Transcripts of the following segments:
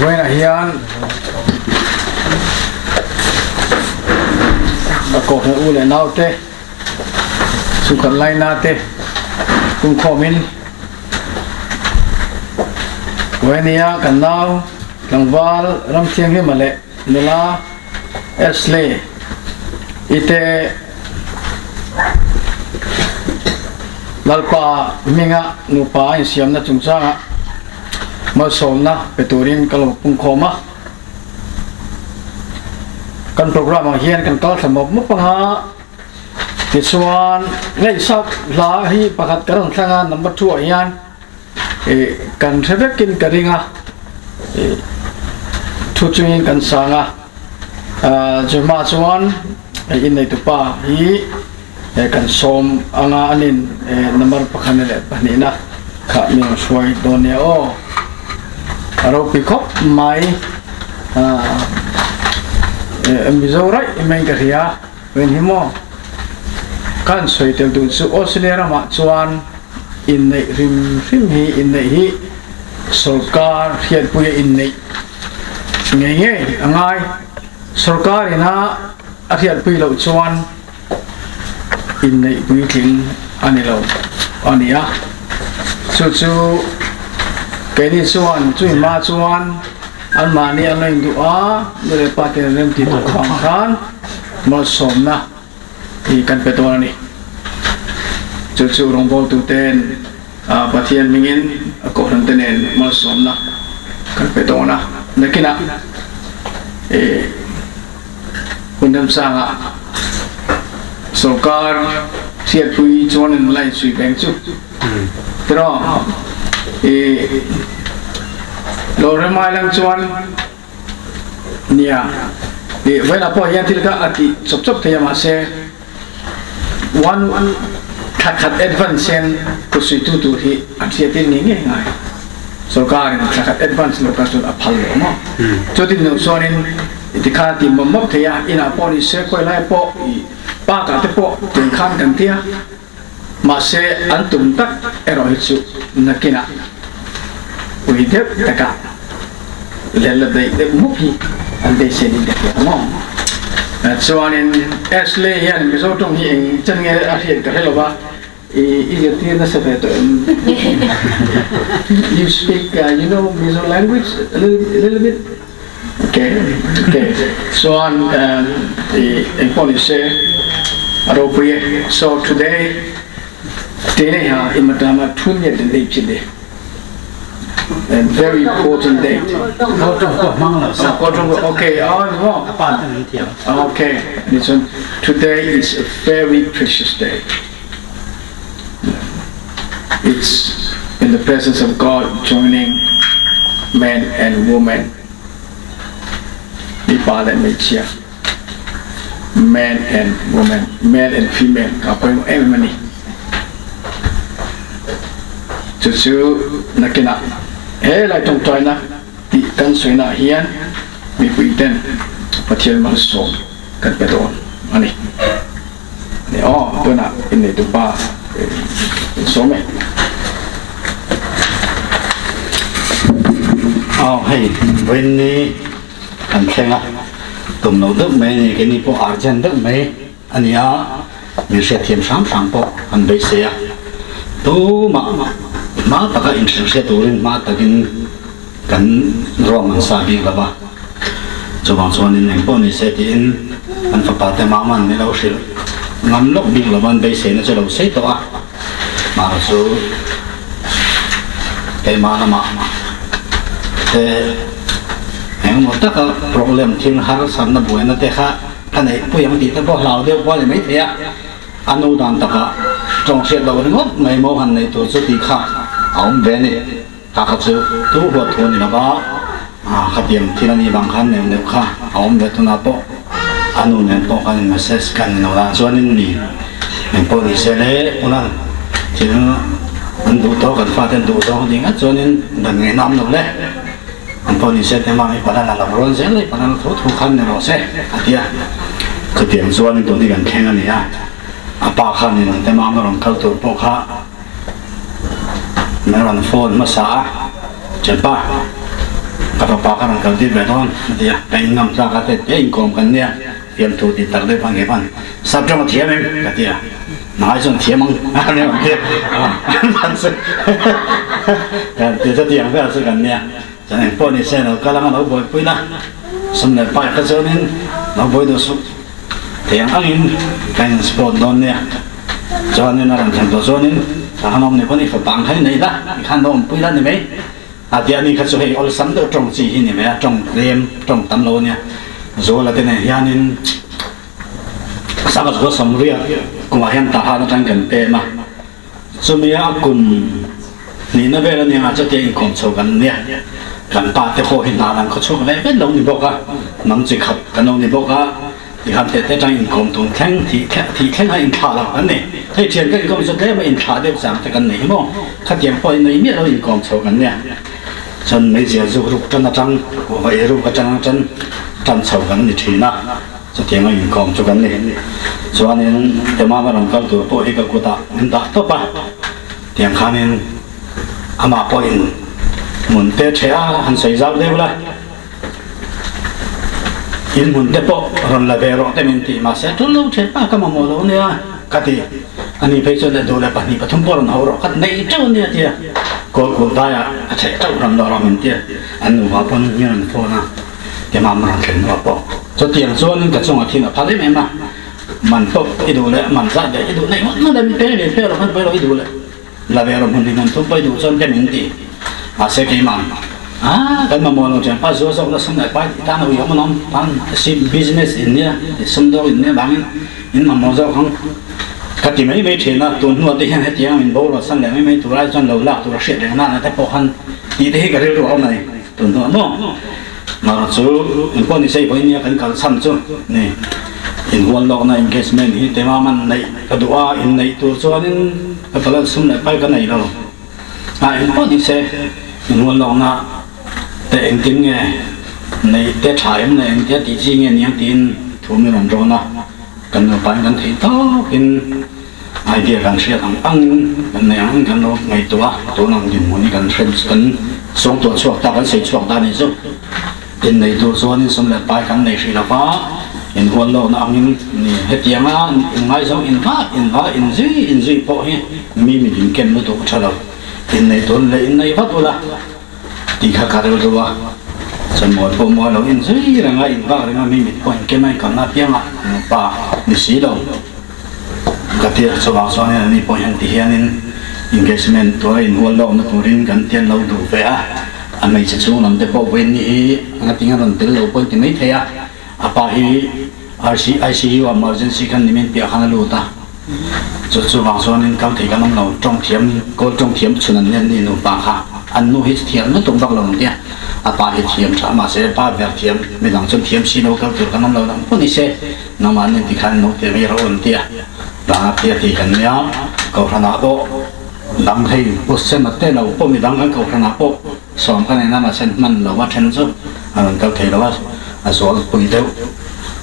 Với là hiền cột nó u lại nào thế su cần lại na thế cùng comment với nia cần nào cần vào ram chiang hi mà lệ nila Ashley ite lalpa minga nupa in siam na chungchanga ma som na peturin kalo pung khoma kan program hian kan kal thamop mu panga ti chuan ngai sak la hi pakhat karon thanga number 2 hian kan thebekin karinga thu chuin kan sanga jema chuan in nei tu pa hi kan som anga anin number pakhan le panina kha mi swai donia o aro pikop mai mizorai mai ka ria wen himo kan soi tel tu chu Australia ma chuan in nei rim hi in nei hi sarkar hian puya in nei nge angai sarkar ina a hian pui lo chuan in nei pui thing ani lo ania chu cái đi xuân chui ma xuân ăn mà đi ăn lên tụ á rồi bắt tiền lên thì tụ khoảng khán mà sớm na thì cần phải to này chú rong bao tụ tên bắt tiền mình in có thằng tên này mà sớm na cần phải to na nên cái nào quân đâm sang à Sarkar siết pui chuan nên lại suy bén chút đó lore mai lang chuan nia when apo yan tilka ati chop chop thaya ma se one khat advance sen ko sui tu hi ati tin ni nge ngai sarkar khat advance lo ka sun aphal lo mo chotin no sonin itikha ti momop thaya ina po ni se koi lai po pa ka te po tin khan kan tia ma se antum tak ero hichu nakina we dep taka lella de muki and they said in the mom so on in Ashley yan miso tong hi eng chen nge a hi ka hello ba is your tia na sa feto you speak you know miso language a little bit okay so on in police aropuye so today tene ha imatama thunya de dei chide a very important date. Okay, okay. Listen, today is a very precious day. It's in the presence of God joining men and women. Men and women, male and female, kapag everybody. Chuchu nakina. Hey, lại trong trời na, bị cân suy na hiền, bị quỷ tên, và thiên mang số, cần phải đồn, anh ấy, này, tôi na, in này tụi ba, số mẹ, hey, bên này, anh xem à, tụm nấu nước mấy này, cái này bộ Argent nước mấy, anh ấy, mình sẽ thêm sáng bộ, anh bây giờ, tu mà ta cái insurance sẽ turin mà ta kan rong sabi ka ba cho bang chuan in en pon ni se ti in an fa pa te ma man ni lo sil ngam lok big la ban be se na che lo se to a ma so te ma na ma te en mo ta ka problem thin har san na buena te kha ka nei pu yang ti ta bo lau de bo le mai te a anu dan ta ka trong se lo ni ngot mai mo han nei to chu ti kha ông bé này ta khát chứ tu hoạt thôn này là khát điểm thì là như bằng khăn nếu khá ông bé tu nào bộ anh nên bộ cái message cần nó là cho nên mình bộ đi xe lẽ ông anh chỉ nó anh đủ to cần phát triển đủ to thì ngắt cho nên đừng nghe năm đâu đấy anh bộ đi xe thì mà phải là làm rồi xe lấy phải là thu khăn này nó xe à จะเตรียมส่วนตัวที่กันแข่งกันเนี่ยป้าข้านี่แต่มาไม่ลองเข้าตัวพวกข้าไม่ลองโฟนมาสาเจ็บป้ากับป้าข้าลองเข้าที่แบบนั้นเดี๋ยวไปงำซากระเทศเองกลมกันเนี่ยเตรียมตัวติดตั้งได้พังเก็บพันสับจังมาเทียมเองกะเดียนายส่งเทียมมั้งเนี่ยเทียมพันสิกันเดี๋ยวจะเตรียมเพื่อซื้อกันเนี่ยจะเห็นพวกนี้เส้นเราก็แล้วเราบ่อยปุ๋ยนะสำเร็จไปก็เจอเนี่ยเราบ่อยดูสุเทียงอันนี้การสปอร์ตโดนเนี่ยจอเนี่ยน่ารักจังตัวโซนี่ถ้าขนมเนี่ยพวกนี้ฝรั่งให้ไหนละขนมปุ๋ยละนี่ไหมเดี๋ยวนี้เขาจะให้เอาสัมตัวตรงจีนี่ไหมตรงเรียมตรงตำโลเนี่ยโซละที่ไหนยานินสักก็สมเรียกุมารเห็นตาหาตั้งกันเปมาสมัยอากุมนี่นั่นเวลาเนี่ยอาจจะเตียงกงโชกันเนี่ยกันป้าเตโคเห็นตาลังเขาโชกันเลยเป็นลงนี่บอกว่าน้ำจิขับกันลงนี่บอกว่าที่ทำแต่จังอินกงตรงแข้งที่แข้งให้อินขาเราอันนี้ให้เทียนก็อินกงสุดแล้วมาอินขาเดียวสามแต่กันไหนมั้งขัดแย้งพอในเมียเราอินกงโชกันเนี่ยจนไม่เสียรูปจนจังว่าไอ้รูปก็จันโชกันนี่ทีนะจะเทียงอินกงโชกันนี่ส่วนนี้แต่มาเราเข้าตัวพวกที่ก็กูตาอินตาต่อไปเทียงขานี่อามาพออินหมุนเตะเชียหันใส่จับเร็วเลยอินหมุนเตะปะรันละเบรอเตมินตีมาเสร็จทุลุเชป้าก็มาโมโลเนี่ยกติอันนี้ไปจนดูแลปนิปทุมปรนหัวรอกันในเจ้าเนี่ยเดียก็กูตายอ่ะใช่เจ้ารันดอรามินเดียอันนู้ว่าปนเงี้ยนโฟนะเดี๋ยวมามันเห็นว่าปะจะเตียงส่วนนึงกับส่วนที่น่ะพาได้ไหมมามันปะอีดูเลยมันซัดเดี๋ยวอีดูไหนมันได้มีเปรี้ยวมันไปเราอีดูเลยละเบรอมันที่มันทุบไปดูส่วนเตมินตีอาเซกิมันกันมาโมโนจังป้าโซ่โซ่แล้วสมัยไปท่านเอาอยู่มันน้องท่านสิบิสเนสอินเนี่ยสมดอินเนี่ยบางอินมาโมโซ่ของกติไม่เชื่อนะตัวนวดที่เห็นให้เตียงมันโบราณสั่งเลยไม่ตัวไรจนเราลักตัวเสียเรื่องนั้นแต่พอหันตีได้ก็เรื่องเอาไหนตัวนวดน้องมาสู้อินพอนี่ใช่พอนี่กันกันซ้ำจุนี่อินวันลอกใน engagement ที่แต่ว่ามันในกระดูกอินในตัวส่วนนี้ก็ตลอดสมัยไปกันไหนเราอินพอนี่ใช่อินวันลอกนะแต่เองจริงไงในแต่ถ่ายมันในแต่ตีจริงไงเนี่ยตีนถูกไม่หลังโดนนะกันเราไปกันที่ต่อเป็นไอเดียกันเสียทั้งอังกันในอังกันเราในตัวนั่งอยู่มันนี่กันเทรนส์กันส่งตัวช่วงตากันใส่ช่วงตาในสุดเป็นในตัวส่วนนี้สำเร็จไปกันในศิลปะเห็นวันเรานั่งนี่เหตุอย่างนั้นไม่ส่งอินซีพอเห็นมีถึงเกณฑ์ตัวเฉลี่ยเป็นในตัวเลยในพัดละที่ข้าการรู้ว่าสมมติผมว่าเราอินซีเรื่องอะไรอินบ้าเรื่องไม่มีคนเก็บไม่กันนับเพียงอ่ะป่าดิสีเรากติสว่างสว่างเนี่ยนี่พอยังที่เห็น engagement ตัวอินหัวเราไม่ตัวรินกันเทียนเราดูไปอ่ะอันไม่จะสู้นั่นแต่พอเว้นนี่งั้นที่งั้นเราเดินเราไปที่ไม่เทียป่าที่ ICU emergency กันนี่มันเปียกขนาดรู้ตาจุดสว่างสว่างนี่เขาที่กันเราจงเทียมก็จงเทียมชุนนั้นนี่หนูป่าค่ะอันนู้นเทียมนั่นตรงบักเราเนี่ยป่าเทียมสามารถเสียป่าแบบเทียมไม่ต้องจนเทียมสีเราเขาตัวกันเราพวกนี้เสียน้ำมันนี่ที่ขันนู้นเทียมไม่เราเนี่ยหลังเทียที่กันเนี่ยเขาขนาดโตดังให้ปุ๊บเส้นมาเต้เราปุ๊บมีดังกันเขาขนาดปุ๊บสองกันในน้ำมันเส้นมันเราว่าเช่นสุดเขาเทียเราว่าส่วนปุ๋ยเดียว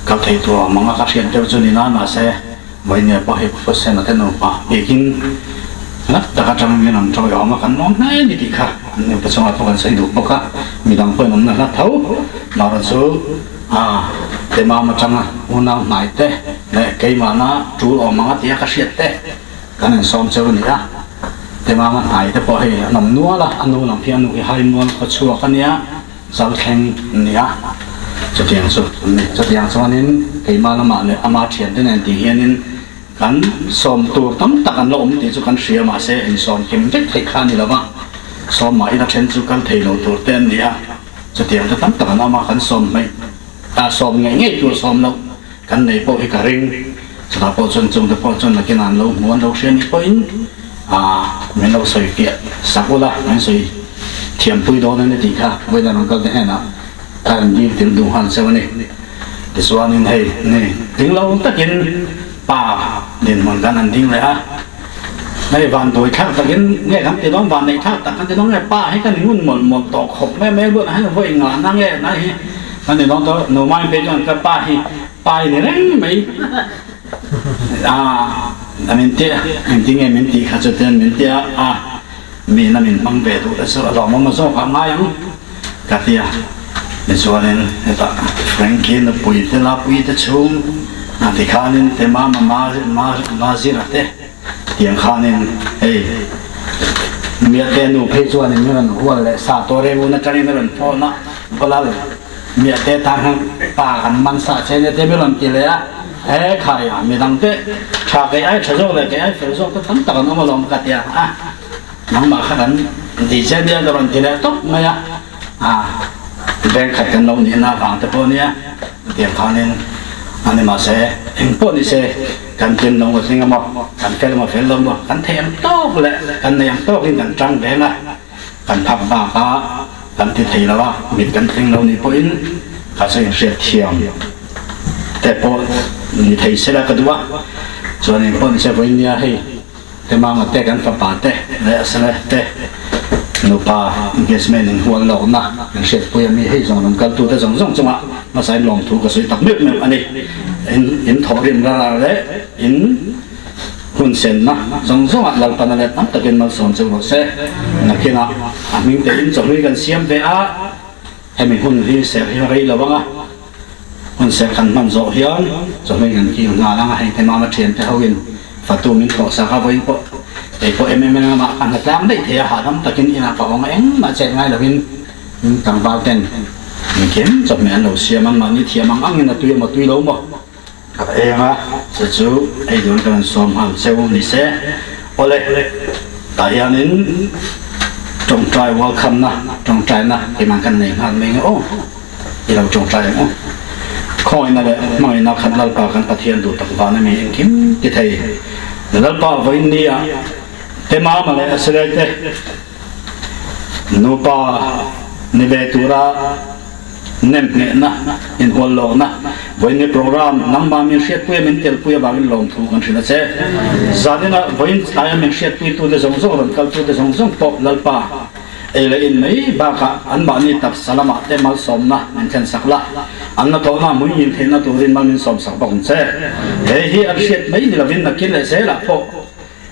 เขาเทียตัวมังกรเทียนเดียวจนนี่น้ำมาเสียวันนี้พอให้ปุ๊บเส้นมาเต้เราป่าเด็กกินนะแต่ก็จำมีน้ำจอยออกมากันน้องนั่นดีค่ะนี่ประชาชนใส่ดูปะค่ะมีดังเพื่อนนั่นนะเท่ามาวันศุกร์แต่มาจังอ่ะวันนั้นไหนเต้เนี่ยใครมานะจูออกมาที่อาเซียนเต้กันนั่นซ้อมเจ้านี่นะแต่มาไหนแต่พอให้น้ำนัวละอันนู้นน้ำเพียงนู้นให้มวนก็ชัวกันเนี่ยสาวแข่งเนี่ยจะเตียงสุดนี่จะเตียงส่วนนี้ใครมาละมาเนี่ยอามาเทียนที่นั่นที่เฮียนี่กันซ้อมตัวตั้มตะกันลมที่สุกันเสียมาเสียซ้อมเก็บเด็กไทยข้านี่ละบ้างซ้อมมาอีนักเชนสุกันไทยเราตัวเต้นเนี่ยจะเตรียมจะตั้มตะกันเอามากันซ้อมไม่ซ้อมไงตัวซ้อมเรากันในพวกที่กระริงสถาปนิกจงแต่พอจนนักงานเราม้วนเราเสียนี่pointเหมือนเราใส่เกียร์สักวันเหมือนใส่เทียมปุยโดนนั่นดีค่ะเวลาเราก็ได้นะการยืมถึงดูหันเสียวันนี้แต่ส่วนนี้ให้นี่ถึงเราตะกินป่าเด่นเหมือนกันนั่นทิ้งเลยในวันตัวข้าวตะกินเนี่ยครับจะต้องวันในข้าวตะกันจะต้องไงป่าให้กันงุ่นหมดต่อขบแม่รู้นะให้เราเองงานนั่งแง่นะ anh ấy nói đó nó mang về cho cái pai này đấy mấy mình nghe mình tiếc khá cho tiền mình tiếc mình là mình mang về thôi sao lòng mà sao phạm ngay không cái tiếc mình cho nên ta Frankie nó bùi tên là bùi tên chung thì khá nên thế mà gì là thế tiếng khá nên miệt tên nụ phê cho nên nó hoa lại sa to re nó cho nên nó lần phô nó có là miệt tên thằng hàng bà hắn man sa trên thế bên làm gì đấy khai miệt thằng thế cha cái ai chơi rồi cái ai chơi rồi cái thằng tao nó mà làm cái gì nắng mà khá lắm thì trên đây nó làm gì đấy tốt mà bên khách cái lâu này na vàng thế bao nhiêu tiếng khá nên anh mà sẽ hình phố này sẽ cần tiền đồng của sinh mà cần phê mà phê lông mà cần thêm tốt lệ cần này tốt thì cần trăng về mà cần thắp bà cá cần thì thấy là mình cần tiền lâu này bố in cả sự sẽ thiềmแต่พอนี่thấy sẽ là cái đó cho nên bố sẽ với nhau hayแต่màแต่กันฝาป่าแต่และsẽ làแต่nụ pa engagement in huang lộc na yang set pui mi hei zong kal tu te zong chunga ma sai long thu ka soi tak mek mek ani in thorim ra le in hun sen na zong lal pan le tam takin mal son chu se na kina aming te in chong kan siam ve a hemi hun hi se hi rei lawanga hun se kan man zo hian chong kan ki nga langa hei te ma thien te hawin fatu min tho sa ka voin po để có em mà ăn được lắm đấy thì họ nắm tập kinh là phòng em mà chạy ngay là bên càng vào tiền mình kiếm chụp mẹ đầu xe mang như thiệt mang ăn như là tuy lâu mà các em sẽ chú ai dùng cái xóm hàng xe ôm đi xe ole tại anh đến trồng trái welcome na trồng trái na thì mang cái này hàng mình thìเราtrồng trái không coi là đấy mọi nào khăn lal pa khăn phát hiện đủ tập vào này mình kiếm thì thầy lal pa với India thế mà lại sẽ thế nụ pa nive tura nem nè na in hol lo na với những program nang ba mình share quê mình tel quê ba mình lòng thu kan thina che zadin na với tai mình share quê tu de zong zong kal tu de zong zong pop lalpa ele in mai ba ka an ba ni tak salama te mal som na men chen sakla an na to na mun yin the na turin ma min som sak bong che he hi ar share mai ni la vin na kin le se la po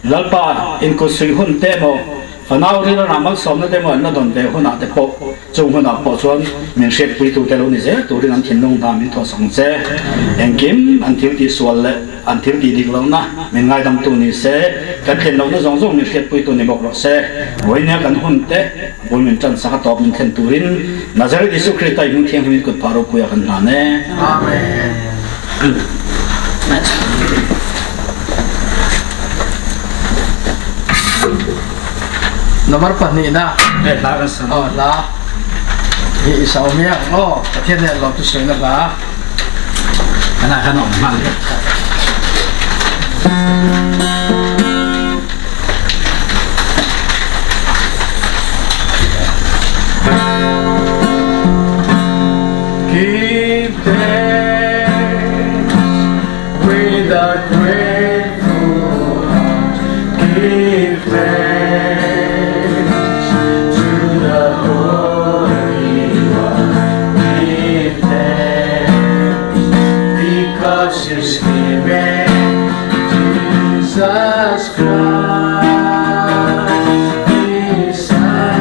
lalpa in ko sui hun te mo fanau ri na mal som na te mo na don te hun a te po chung hun a po chuan min shet pui tu te lo ni ze tu ri an thin long da min tho song che en kim an thil ti sual le an thil ti dik lo na min ngai dam tu ni se ka phen lo na zong zong min shet pui tu ni bok lo se voi ne kan hun te voi min chan sa ka top min then tu rin nazar isu kritai min thiang min kut paro puya kan na ne amen nomor pani na la kan san la hi isau mia thiên ne lo tu soi na ba kana kana ma give thanks with a grateful heart give thanks to the Holy One give thanks because He's given Jesus Christ His Son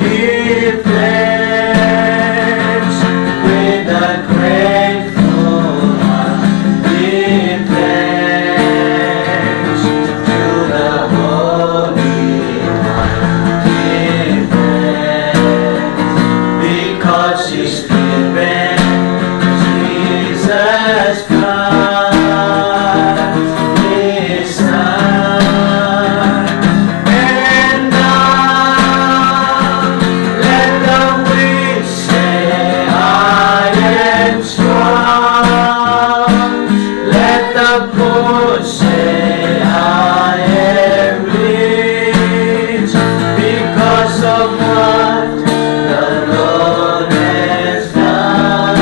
give thanks with a grateful heart give thanks to the Holy One give thanks because He's given Jesus Christ His Son and now let the weak say I am strong let the poor say I am rich because of what the Lord has done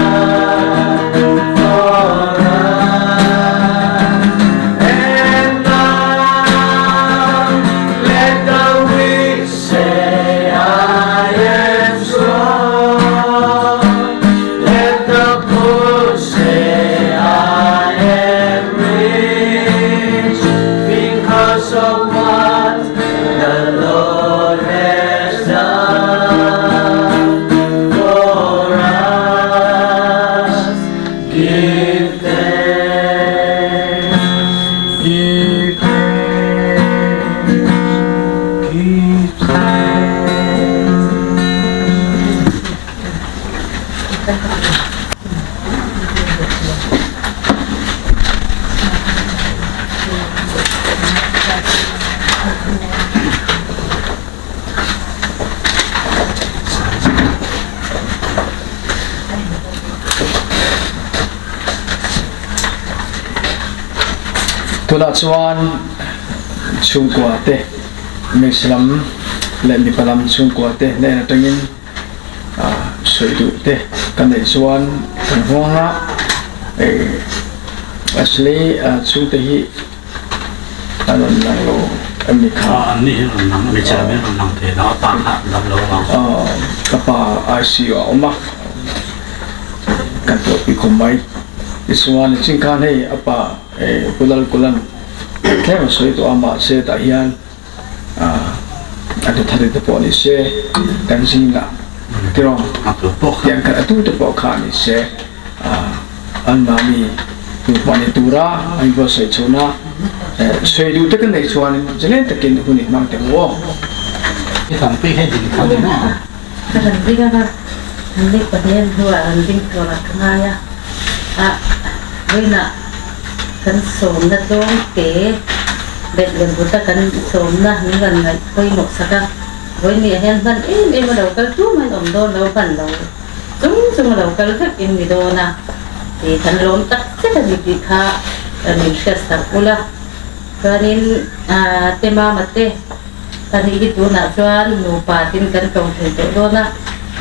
for us tuna chuan chungkua te Muslim le mi palam chungkua te le na tangin soi du te kan nei chuan hawanga asli chu te hi anon nang lo ami kha ni nang mi cha me nang te na pa kha lam lo ma kapa ICU oma kan to pi khomai isuan chingkan hei apa kulal kulan tlem soi to ama se ta hian atu thari te poni se kan singa tirong yang kan atu te po kha ni se an mami tu pani tura ai bo sai chuna soi du te kan nei chuan jelen te kin huni mang te wo cái thằng pi hay gì không đấy mà cái thằng pi cái thằng pi bật lên thua thằng pi còn là cái này với nè cần sồn là đốn kế biệt lần của ta cần sồn là những lần này quay một sắc với nè hiện vẫn em mà đầu cái chú mà ông đôn đầu phần đầu chúng đầu cái khác em bị đôn nè thì thằng lốn tất rất là bị khá mình sẽ sắp ula cho nên tema mà te tadi itu nak cuan lupa tin kan kau cerita tu na,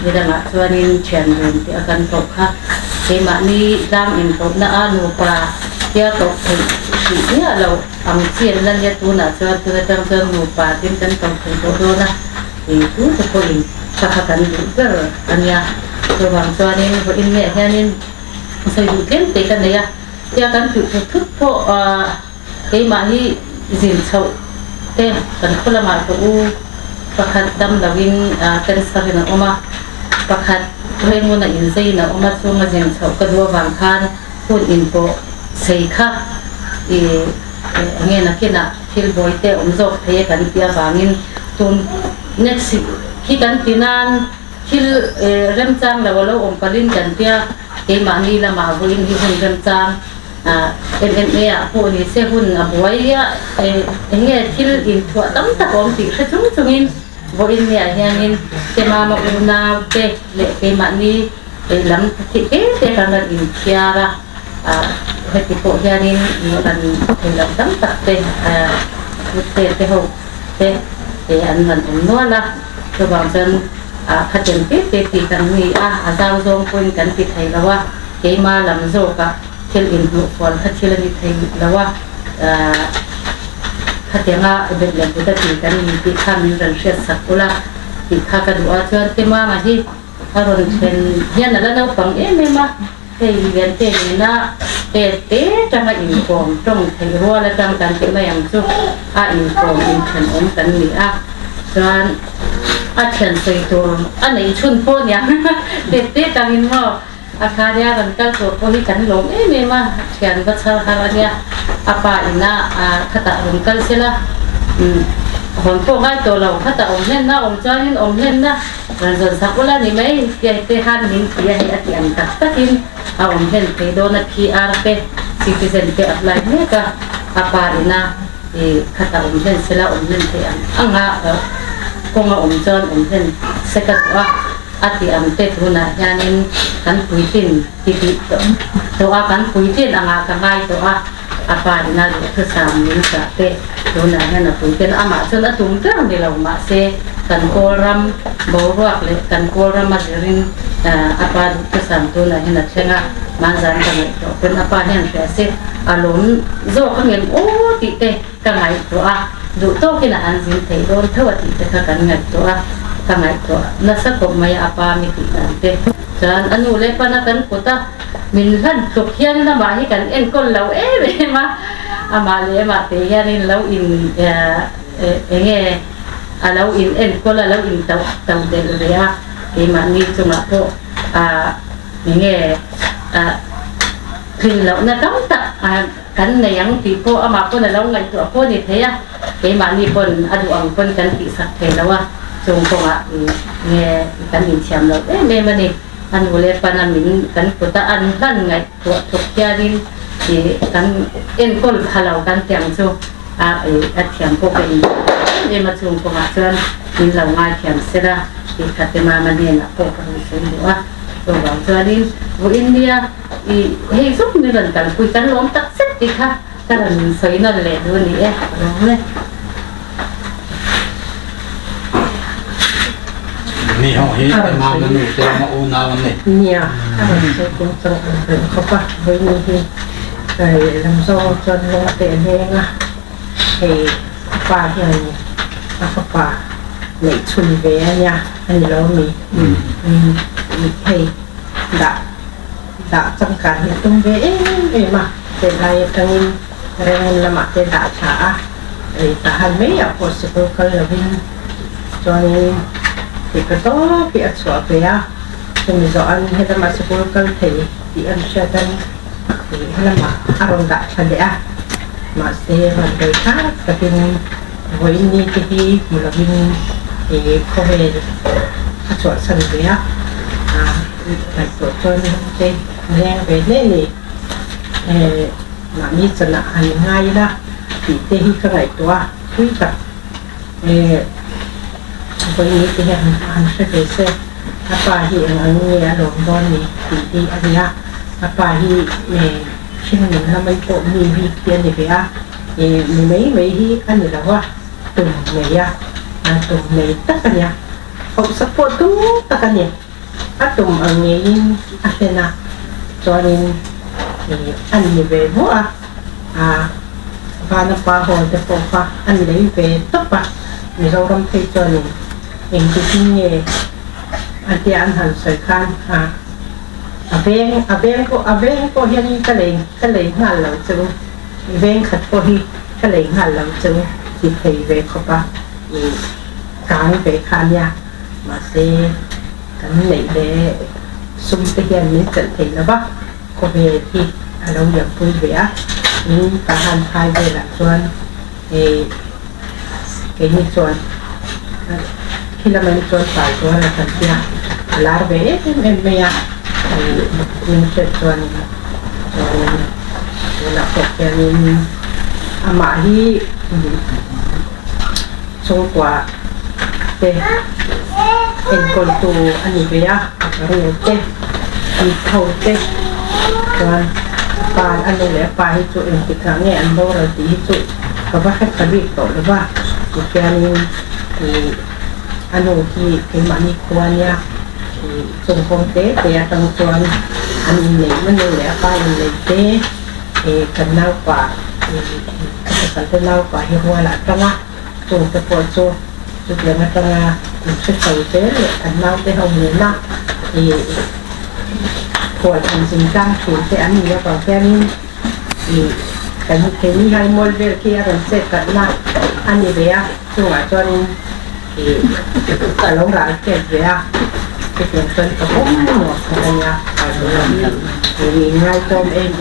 bila nak cuanin cian ti akan kau kah, tema ni dam in kau na lupa dia kau si dia lau am cian lan dia tu nak cuan tu datang cuan lupa tin kan kau cerita tu na, itu sekali katakan juga ania cuan cuanin in ni hanin saya bukan tekan dia akan tutup po tema ni izin sau te kan khula ma ko pakhat dam lawin cancer na oma pakhat thoi mo na in zai na oma chu ma jeng chau ka do wang khan hun in po sei kha nge na kina thil boy te umjok the kan pia bangin tun next khi kan tinan thil rem chang la walo om palin kan pia ke ma ni la ma buin hi hun rem chang MMA po ni se hun abuai ya nge thil in thua tam ta kom ti kha chung in boin ya hianin tema ma una te le ke ma ni lam ti te kan in kiara heti po hianin no kan lam tam ta te ho te an man no la to bang jan khaten te ti kan ni azau zong point kan ti thai lawa ke ma lam zo ka thil in lu fol kha thil ni thei lawa khatenga bet le buta ti kan ni ti khan ni ran shet sakula ti kha ka du a chuan te ma hi aron chen hian la no pang ma thei yen te ni na te tanga in kong tong thei ro la tang kan te ma yang chu in kong in chen om kan ni chuan chen sei to anei chun po nya te tang in mo akarya kan kal to ko hi kan long ma thian ba chal harania apa ina khata ron kal sela hon to ngai to lo khata om len na om chanin om len na ran zan sakula ni mai te han nin ya hi ati an tak takin om len te do na PR pe citizen pe apply ne ka apa ina khata om len sela om len te anga ko nga om chan om len sekat wa ati am te thuna hianin kan puitin ti to kan puitin anga ka ngai to apa na thu sam ni sa te thuna hana puitin ama chon atum tang de lo ma se kan koram boruak le kan koram ma rin apa thu sam to na hana chenga manzan ka ngai to pen apa hian se alon zo ka ngem ti te ka ngai to du to kina an jin thei don thawati te ka kan ngai to kangai to nasa ko may apa mi tikante jan anu le panakan puta minhan tukhian na mahi kan en kol law ma amale ma te yanin law in enge alaw in en kol law in taw de rea e mani chunga po nge kin law na kam ta kan na yang ti po ama ko na law ngai to po ni theya e mani pon adu ang pon kan ti sak the lawa chung ko nge kan min siam lo me mani an ule panamin kan puta an hlan ngai to thokyarin kan en kol halau kan tiang chu a thiam po ka in ma chung ko ma chuan min lo ngai thiam sera ti khatema mani na po ka sen wa to bang chuanin wo India hei zup ni ran kan pui kan lom tak set ti kha ta làm sấy nó lẹ luôn đi ấy đúng đấyนี่ห้องฮีแต่มามันอยู่แต่มาอูนาวันนี้เนี่ยถ้ามันใช้คุณส่งเป็นเขาปะไว้นี่ที่ไอ้ลำโซ่จนลงเตะเองอ่ะไอ้ปลาที่อะไรปลาปลาในชุนเวียเนี่ยอันนี้เรามีให้đã trong cả những tung vẽ mà để lại thằng em làm mặt để đã trả để ta hành mấy ở phố sự cơ là viên cho nên thì cái đó bị xóa về á thì mình dọn hay là mặt sự cơ thì anh sẽ đang thì là mặt ăn đã trả để mà sẽ làm đời khác cái viên với như cái một là viên thì không hề xóa sân về á phải tổ cho nên đây nghe về đây này mà mi chân là anh ngay đó thì đây cái này toa quý cả với những cái anh sẽ về xe apa hi anh nghe lòng don này thì anh nhá apa hi xin mình làm mấy bộ mi vi kia này về à thì mấy hi anh là hoa tùng này à tùng này tất cả nhà không support tu tất cả nhà atum ang ngayon asena so rin ani be mo vana pa ho de po pa ani le be to pa mi zo ram thei cho ni em ti ni anti an han sai khan aven ko hian ka le ngal lo chu ven khat ko hi ka le ngal lo chu ti thei ve ko pa kang ve khan ya ma se cái này để xung cái hiện mới trận thì nó bắt có về thì ở đâu điểm vui vẻ nhưng cả hai hai về là chuẩn thì cái như chuẩn khi là mình chuẩn phải chuẩn là cần kia lá về em bây giờ thì mình sẽ chuẩn là học cái mình mà hi xung qua để en kontu ani bea rute di thaute kan pan anu le pa hi chu en ti ka nge an bo ra ti hi chu ka ba khat ka bi to le ba ti pianin ti anu ki ke mani kwanya ti chung kong te te tang chuan an nei man le pa le te kan nau pa ka te nau pa hi hoa la tanga chung te po chu chu le na tanga sẽ cầu tế thành mau cái hồng người nọ thì của thành sinh trang chủ sẽ ăn nhiều vào kem thì cái như hai môn về kia rồi sẽ cận lại ăn như vậy chung ở cho nên thì cả lâu lại kẹt vậy cái tiền cân có bốn một cái nhà thì mình ngay cho em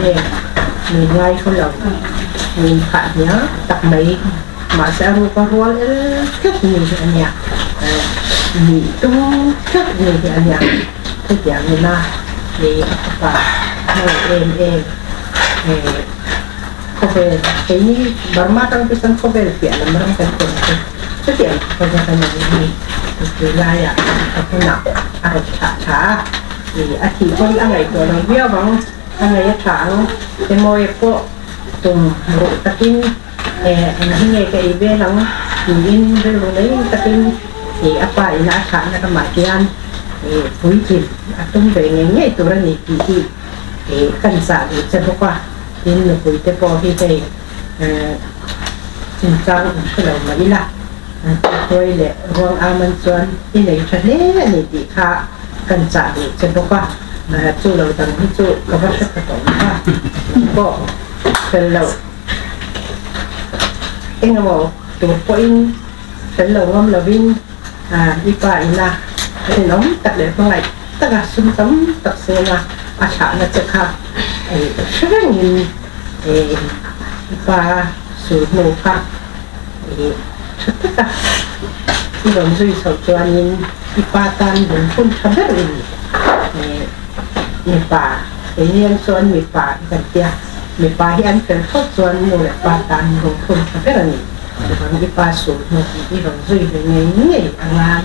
mình ngay không lòng mình phải nhớ tập mấy mà sẽ không có ruộng rất nhiều chuyện nhà mình tung rất nhiều chuyện nhà cái chuyện này là để apa em có về cái ní bermatang pisang có về chuyện là merang kan cái chuyện có ra cái này thì là ya aku nak ada cha thì aki pun angai tu orang dia bang angai cha cái môi ko tum ru takin anh nghe cái về lắm nhìn về lúc đấy takin thì apa ina cha na kematian vui chìm tung về nghe tu orang ni thì kan sa thì chân qua tin là vui te po hi te tin trang cái đầu mà đi là tôi để ruộng aman chuan đi lấy cho hết này thì khá cần trả để chân qua chú lâu tầng thì chú có bắt sắc tổng qua bộ chân lâu anh em bảo tụi point chân lâu ngâm là vinh đi phải là thì nóng tật để con này tất cả sung tấm tật xe là chả là chắc ha rất là nhìn và sự nổ khác tất cảที่เราซื้อสดจวนยินที่ป่าตันเหมือนคนทำได้เลยมีป่าไอ้เลี้ยงสวนมีป่ากันเตี้ยมีป่าที่อันเป็นทอดสวนหมู่แหละป่าตันของคนทำได้เลยมันมีป่าสูงมันที่เราซื้อเป็นไงนี่งาน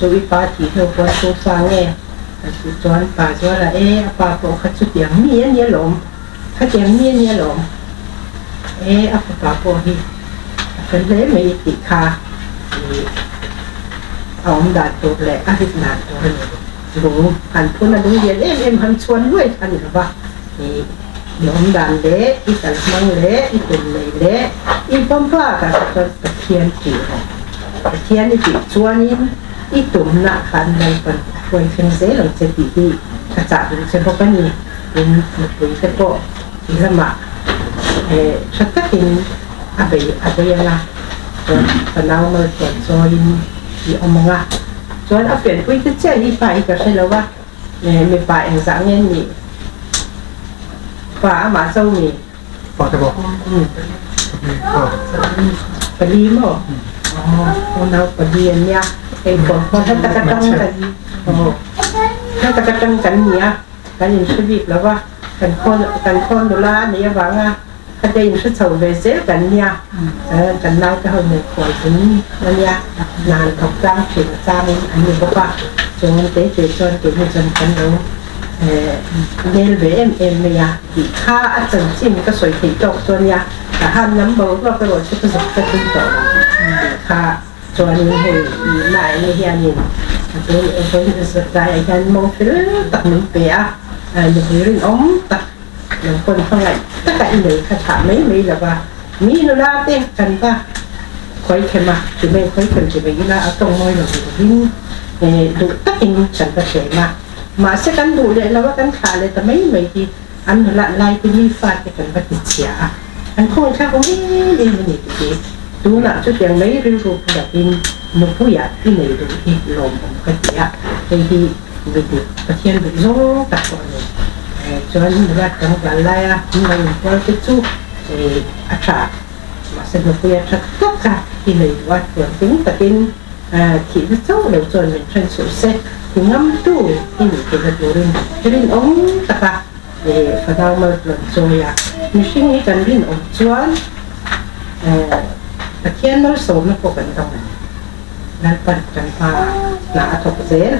จู่ๆป่าที่เราควรสร้างไงจู่ๆจวนป่าจวนละป่าพวกเขาจุดอย่างนี้หลงเขาเจียงนี้หลง apa apa hi kan le mai ti kha ông đạt tổ lệ các cái nạn tổ này đúng hẳn phun là đúng vậy em hẳn xuân đuôi anh là ba thì ông đàn lệ ít là mang lệ ít tuần lệ ít bom pha cả cho tập thiên chỉ thiên chỉ xuân ít tuần nã khăn này còn quay phim dễ là sẽ bị đi cả chả được sẽ có cái gì đến một buổi sẽ có thì là mà rất tất nhiên à bây là phần nào mà chuyển rồi thì ông mong à cho nó chuyển quy tích chơi đi phải cả sai lâu ba mình phải hình dạng nhân nhỉ và mà sâu nhỉ bỏ cái bỏ phải đi mà con đâu phải đi nha cái con hết tất cả trong cái hết tất cả trong cái nhỉ cái gì sự việc là ba cần con đồ la này vàng à cái đây sự sầu về dễ gần nha cần nào cái hồi này khỏi tính nha nàn học trang chuyển sang anh mình có qua trường anh tế chuyển cho cái người dân phấn đấu nên về em này à thì khá ăn dần chim cái sợi thịt trộn cho nha cả hai nắm bầu vào cái rồi sẽ có dập cái tinh trộn khá cho anh hay lại như hiện nhìn tôi em thấy rất đại anh mong cái tập mình bé những cái ống tập những con không lại tất cả những người thả mấy là và mỹ nó ra tên cần ta quay thêm mà chúng mình quay cần chúng mình là ở trong môi là mình đủ tất nhiên chẳng có thể mà sẽ cắn đủ để là cắn khá lên ta mấy thì ăn lại cái như pha cái cần bắt thịt chả ăn không khác không đi mình thì đúng là chút tiền mấy riêu ruột là tin nó phù hợp cái này đủ thì lồng cái chả thì mình được thiên được rõ tất cả cho nên là trong cái này mình có cái chút thì áp mà sẽ được quy áp tất cả thì này qua phường tính và tin chỉ rất tốt đầu tuần mình chuyên số xe thì ngâm tu thì mình phải được lên ống tất cả để phần nào mà lần rồi mình suy nghĩ cần lên ống chuan và thiên nó số nó có cần đồng nên phần cần pha là thuộc dễ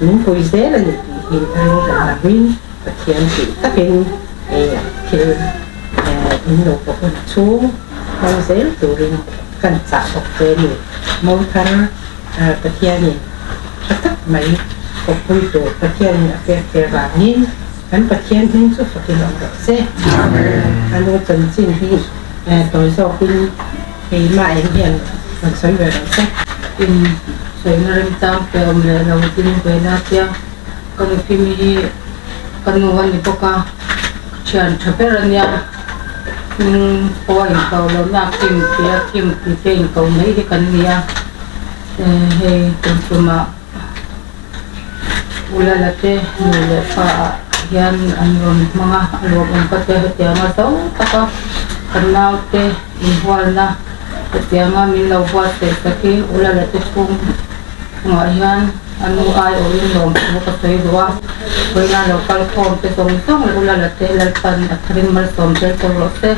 những vui dễ là những hình thành là win và thiên thì tất nhiên thì nổ của con chú mang dễ từ rừng cần trả học về này mâu thân và thiên này rất tất mấy của vui tổ và thiên về vàng nhìn anh và thiên hình xuất phát lòng được xe anh có cần xin thì tối sau khi mà anh hiện mình sống về đó xe Saya nak tahu pemela laut ini pernah tiap kalau kami kanuan di poka cian caperannya poin kau nak kim kim kau ni di kania hei cuma ulalate nulepa yan anron mga alwag ang katiya nga tahu taka kanau te ihwal na kaya nga minawat eh kasi ulalate kung ngayon ano ay o yung lom mo kasi dua kaya na local form te tong ulalate lalpan at rin malsom te torote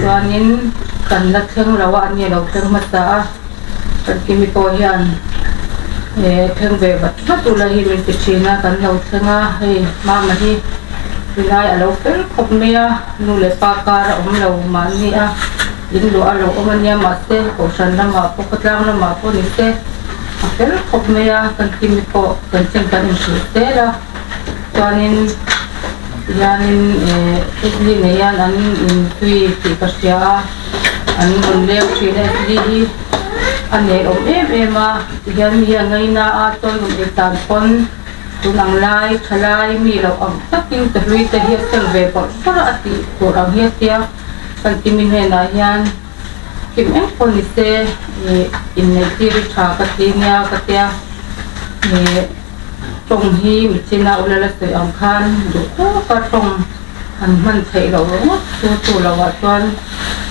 kanin kanlat siyang rawaan niya daw siyang mata at kimi ko yan kung bebat matulahin yung tichina kan daw siya nga mamahi pinay alaw pero kopmiya nule pakara umlaw maniya yung doa lo ko man niya mate ko siya na mapukot lang na mapo nite pero kopmiya kan kimi ko kan siyang kanin sutera kanin yanin idli na yan anin intui tikasya anin unlew siya idli ane ema yan ngay na ato yung itanpon tunang lai chalai mi law ang taking taluy tahiyat sang bepal para ati kurang hiyat ya kantimin na yan kim em polise inetiri cha katinya katya tonghi michina ulala soy ang khan duko katong an man thai law tu lawatwan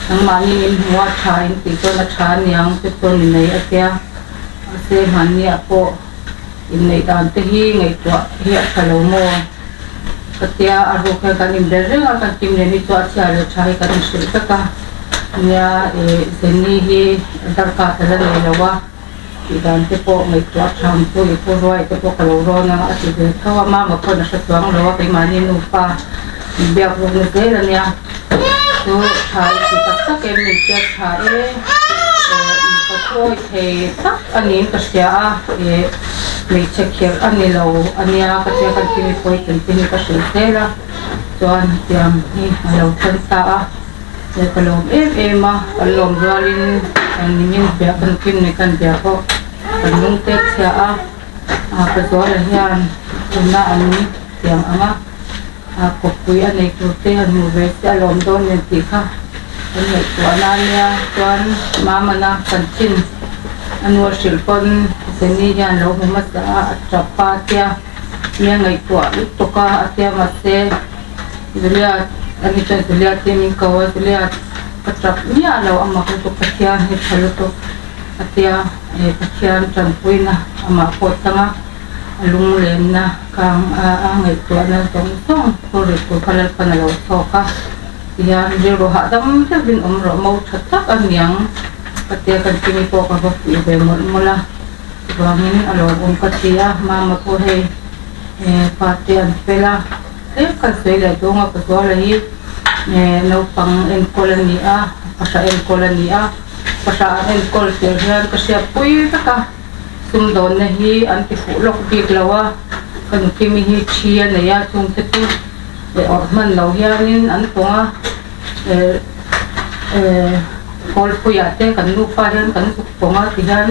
ang mani in huwa chain tito na chan yang tito ninay atya ase mani ako inay tante hi ngay tua hiya kalaw mo katya arho kaya kanim dere nga kantim nini tua atya alo chahi kanim sulta ka niya zeni hi darka tala nilawa idante po ngay tua champo ipo roa ito po kalaw roa nga ati kawa mama ko na siya tuwang lawa kay mani nupa biyak mo nagkailan niya số thái thì tất cả mình chia thái có thôi thì tất anh em tất cả mình check here anh em lâu anh em cái cái cái phôi cái cái thế là cho tiệm hi lâu chân ta cái lâu em mà cái lâu rồi anh em biết cái kim này cái biết có cái nung tết sẽ cái số là hiện chúng ta anh tiệm ama có quý anh ấy chụp thế anh mua về sẽ làm đón nhận thì khác anh ấy của anh ấy tuan mama na kantin anh mua sữa con cái này anh lâu mà sẽ chắp pa tia nhà ngày của lúc tôi có tia mà sẽ dulu anh ấy cho dulu tia mình câu dulu cái chắp nhà lâu ama không có tia hết kalau tu tia tia trong quê na ama có tanga lung lên na kang ngày của anh trong sông rồi của kalau panalo soka ya jero hadam te bin umro mau thatak anyang katia kan kini po ka ba ibe mula bangin alo katia mama ko he patian pela kan sela donga ko wala hi no pang en kolania pasa en kolania pasa en kol terhan kasia pui taka sumdon na hi anti fulok biklawa kan kimi hi chia na ya tung te tu man lo hianin an tonga kol puyate kan lupa hian kan tonga tihan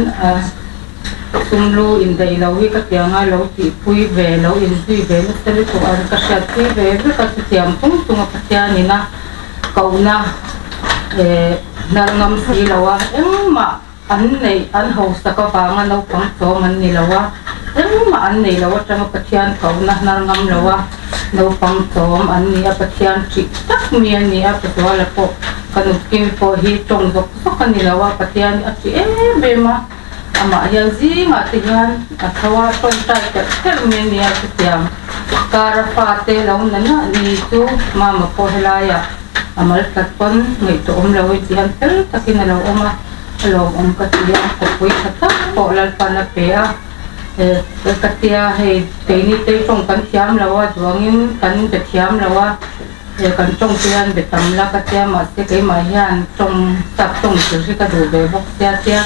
sumlu in dei lo hi ka tianga lo ti pui ve lo in tui ve na tel to an ka sha ti ve ve ka tiam tung tunga patiani na kauna nangam si lawa emma an nei an ho saka panga no pang to man ni lawa emma an nei lawa tanga patian kauna nangam lawa no pang tom an ni apathian chi tak mi an ni apatwala po kanu kim po hi tong dok so kanilawa pathian ati bema ama ya zi ma tihan athawa ton ta ter mi ni apathiam kara pate law na ni tu mama po helaya amal tatpon ngai to law tihan tel takin law oma law katia ko pui thata po lal pana pea katia he teini te trong kan thiam lawa chuangin kan be thiam lawa kan trong tian be tamla katia ma se ke ma hian trong tak trong se ka du be bok tia tia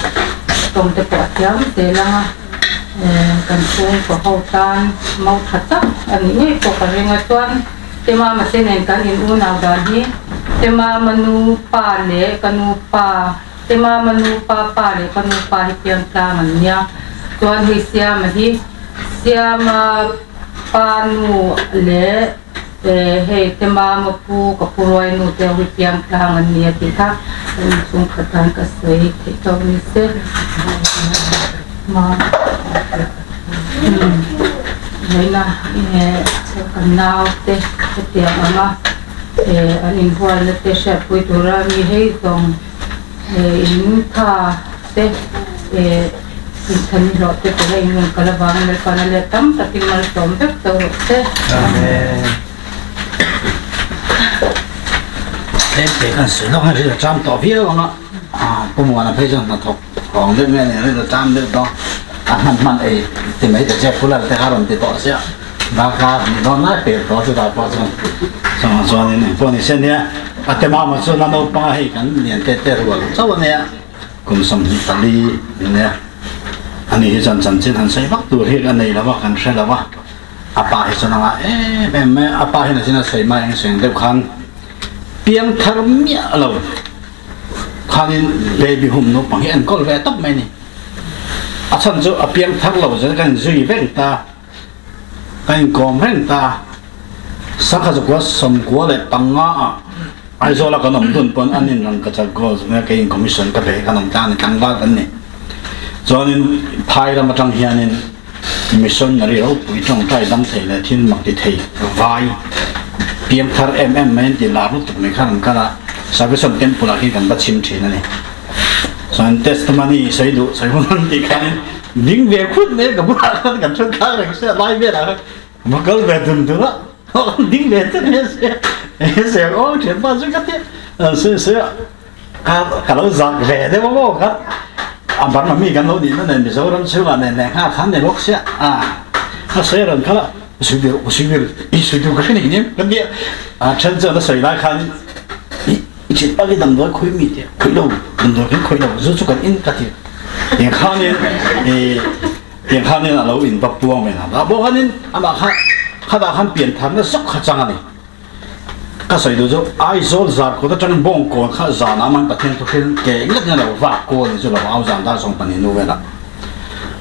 trong te po thiam te la kan chung ko hotan mau thata ani ngai ko ka ringa chuan te ma ma se nen kan in una da hi te ma manu pa le kanu pa te ma manu pa le kanu pa hi pian ta man nya tuan hi siam hi siam panu le he tema mapu ka puroi nu te wi piam tlang an nia ti kha sung khatan ka sei ki to ni se ma leina kan nau te te ama an in hua le te sha pui tura mi he tong in tha te Insan rote pula ingun kala bang le kana le tam takin mal tombe to rote amen thế kan sự nó hay là trăm tỏ phía con nó bông hoa là phải cho nó thọc còn cái này là trăm được đó man ấy thì mấy cái chép pula thì haron thì tỏ sẽ và cả nó nãy bể tỏ sẽ tạo xong rồi này bọn này xem nhéแต่มามันส่วนนั้นป้าให้กันเนี่ยเตะรัวเจ้าเนี่ยคุณสมหิตลีเนี่ยอันนี้จันจินหันใส่วักตัวที่กันในแล้วว่ากันใช่แล้วว่าอาป้าให้ส่วนนั้นแม่อาป้าให้นั่นสินะใส่มาเองเสียงเด็กขันเพียงทารเมียเราขันเบบี้หุ่มนกปังเห็นก็เลยตบไม่นี่อาฉันจะเพียงทารเราจะกันจุยเวงตากันกอมเวงตาสักขจักว่าสมกัวเลยปังงาไอ้โซล่าขนมตุนปนอันนี้นั่งก็จะก็เนี่ยกินคอมมิชชั่นก็เลยขนมจานกันบ้านกันนี่ส่วนนี้พายเรามาจังเฮียนี่มิชชั่นอะไรเราปุ๋ยจังใจดังเทเลยที่มักติเทวายเพียงทาร์ไม่ติลารุตุไม่ขันกันละสักส่วนเต็มปุระที่กันบัดชิมชีนั่นนี่ส่วนเทสต์มันนี่ใส่ดูใส่คนนั้นที่กันดิ้งเบียคุณเนี่ยกับบุคคลกันชุดข้างเลยเสียไล่เบียอะไรมันก็เบียดถึงละดิ้งเบียดเนี่ยเสียโอ้เฉียนบ้านสุดกันเนี่ยเสียก็เราจักเบียดได้บ้างครับอันบัดมันมีกันเราดีนั่นเองมิโซรัมชื่อว่าเนี่ยห้าขันในโลกเสียถ้าเสียเรื่องเขาละสุดเดียวอีสุดเดียวก็แค่นี้เนี่ยกันเดียวฉันเจอแล้วใส่หลายขัน chỉ bao cái đầm đôi khối mì thì khối đầu đầm đôi cái khối đầu rút chút cái in cái thì tiền khao nên là lâu in bắp tuông mình là bố khao nên mà khao đã khăn biển thắm nó sốc khát chăng này cái sợi đồ cho ai rồi giặt có trong bông còn khát giặt nó mang bát thiên thu thiên cái nhất là vạc cô thì cho là áo giặt đã xong phần này nuôi là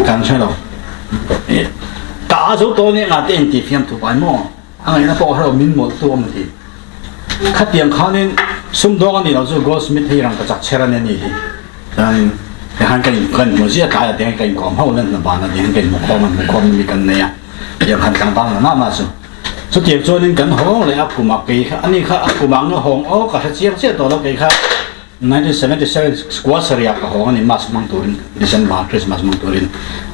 càng chơi đâu cả số tôi này là tiền thì phim thu bài mò anh ấy nó bỏ ra mình một tuông thì khát tiền khao nên xung đột này là cho Goldsmith hay rằng cái chắc chắn là này thìแต่ฮันกันมันเสียตายแต่ฮันกันก่อนเขาเล่นในบ้านแต่ฮันกันมุขมันมีกันเนี่ยอย่างฮันต่างๆน่ามาสุดที่ส่วนนึงกันห้องเลยอักกุมักกี่อันนี้ค่ะอักกุมังห้องโอ้ก็เสียตัวเรากี่ค่ะ1977 squash เรียกห้องอันนี้มาสมังตัวรินดิฉันมาคริสต์มาสมังตัวริน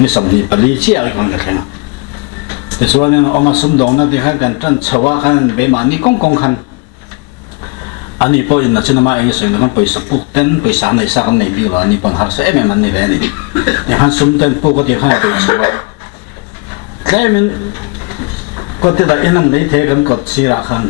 นี่สมัยปลีเชียอะไรกันกันนะแต่ส่วนนึงเอามาสมดองนะที่ฮันกันจันชาวกันเบมานี่กงคันอันนี้พออินนัชนามาเองส่วนนั้นไปสับปุ๊กเต้นไปสานในสักในบิวอันนี้ปัญหาเสียมันนี่แหละนี่อย่างฮันซุ่มเต้นปุ๊กก็ที่ฮันไปชัวแต่มันก็ที่ได้อินนั่นได้เทกันกดสีระคัน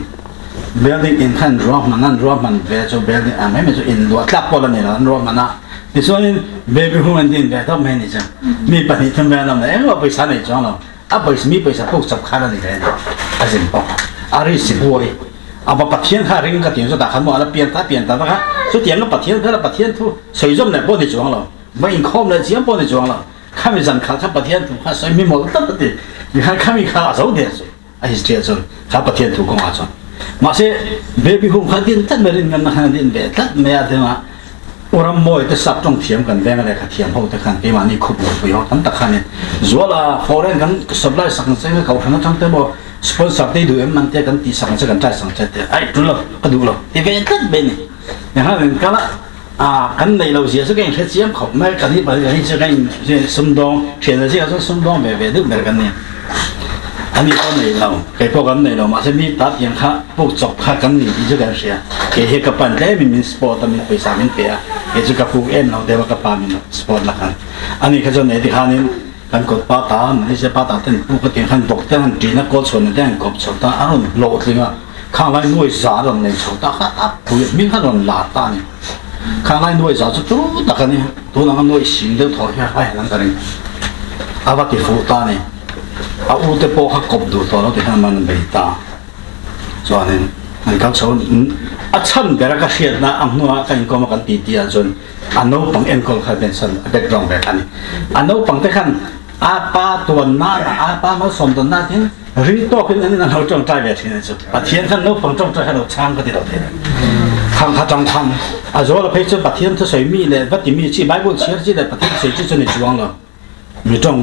เบลดิ้งอินขันรวมมันนั่นรวมมันเวชเบลดิ้งไม่ใช่อินรัวตักพอแล้วนี่นะรวมมันนะที่ส่วนนี้เบบี้ฮูมันดิ้งเวทต้องไม่นี่จังมีปัญหาทั้งเวลาเนี่ยว่าไปสานในจังแล้วไปมีไปสับปุ๊กสับขาแล้วนี่แหละอาจจะบอกอะไรสิบวยเอามาปัดเทียนข้าเรื่องกระเทียมสุดแต่ขันว่าเราเปลี่ยนแต่ว่าสุดเทียนก็ปัดเทียนก็เราปัดเทียนทุกใส่ร่มเนี่ยป้อนในจวงเราไม่อินคอมเลยเสียป้อนในจวงเราข้ามีสันข้าปัดเทียนทุกข้าใส่ไม่หมดตั้งแต่ยังข้ามีข้าสองเดียวสิไอ้เจ้าส่วนข้าปัดเทียนทุกของอาจารย์มาเสียเบบี้หุ่นข้าดินตั้งไม่เรียนกันนะข้าดินเบตั้งไม่อะไรมาอุรมวยจะสับตรงเทียมกันแดงอะไรข้าเทียมเขาแต่ขันปีมานี่คุบหมดไปหมดตั้งแต่ขันเนี่ยจัวละฟอร์เรนกันสับไล่สักเส้นเขาขนาดทั้งเต็มบ่สปอนเซอร์ที่ดูมันเท่กันตีสังเกตกันใจสังเกตไอ้ดูหรอก็ดูหรอที่เป็นตั้งเป็นนี่อย่างนั้นก็ละกันในเราเสียสักอย่างเสียเขาไม่กันที่ไปกันที่สักอย่างสมดองเขียนอะไรก็สมดองแบบดูแบบกันเนี่ยอันนี้ก็ในเราไอ้พวกกันในเรามาจะมีตัดอย่างข้าพวกจบข้ากันนี่ที่จะกันเสียเกี่ยกับปันได้มีสปอร์ตมีไปสามินเปียเกี่ยกับพวกเราเดี๋ยวกับปามีสปอร์ตละกันอันนี้เขาจะในที่ข้านี้กันกดป้าตาไม่ใช่ป้าตาเต้นผู้ก็เตียงขันบอกเต้นจีนักกดส่วนเต้นกบชาวตาอารมณ์โลดเลยว่าข้างไล่หน่วยสารเราในชาวตาข้าผู้ยิ่งข้าเราหลาตาเนี่ยข้างไล่หน่วยสารจะตู้ตะกันเนี่ยตัวนั้นหน่วยสิงเดือดถอยไปนั่นกันเลยอาบัติฟูตาเนี่ยอาอุตโปข้ากบดูตัวเราที่ทำมันใบตาส่วนนี้มันก็ชาวอัชันเบรกเชียนะอันนู้นกันก็มากันตีตีจนอันนู้นปังเอ็นก็เขาเป็นสันเป็นรองแบบนี้อันนู้นปังแต่ขันอาป้าตัวน้าอาป้ามาสมตัวน้าที่รีตัวขึ้นอันนี้เราจงใจแบบนี้จุดปัจเจียนขันนู้นปังจงใจให้เราช่างก็ที่เราเห็นทางข้าจังทำอาจจะเราไปเจอปัจเจียนที่ใส่มีเลยวัดที่มีที่ใบบุญเชื่อที่เลยปัจเจียนใส่ที่จะในช่วงเรามีจง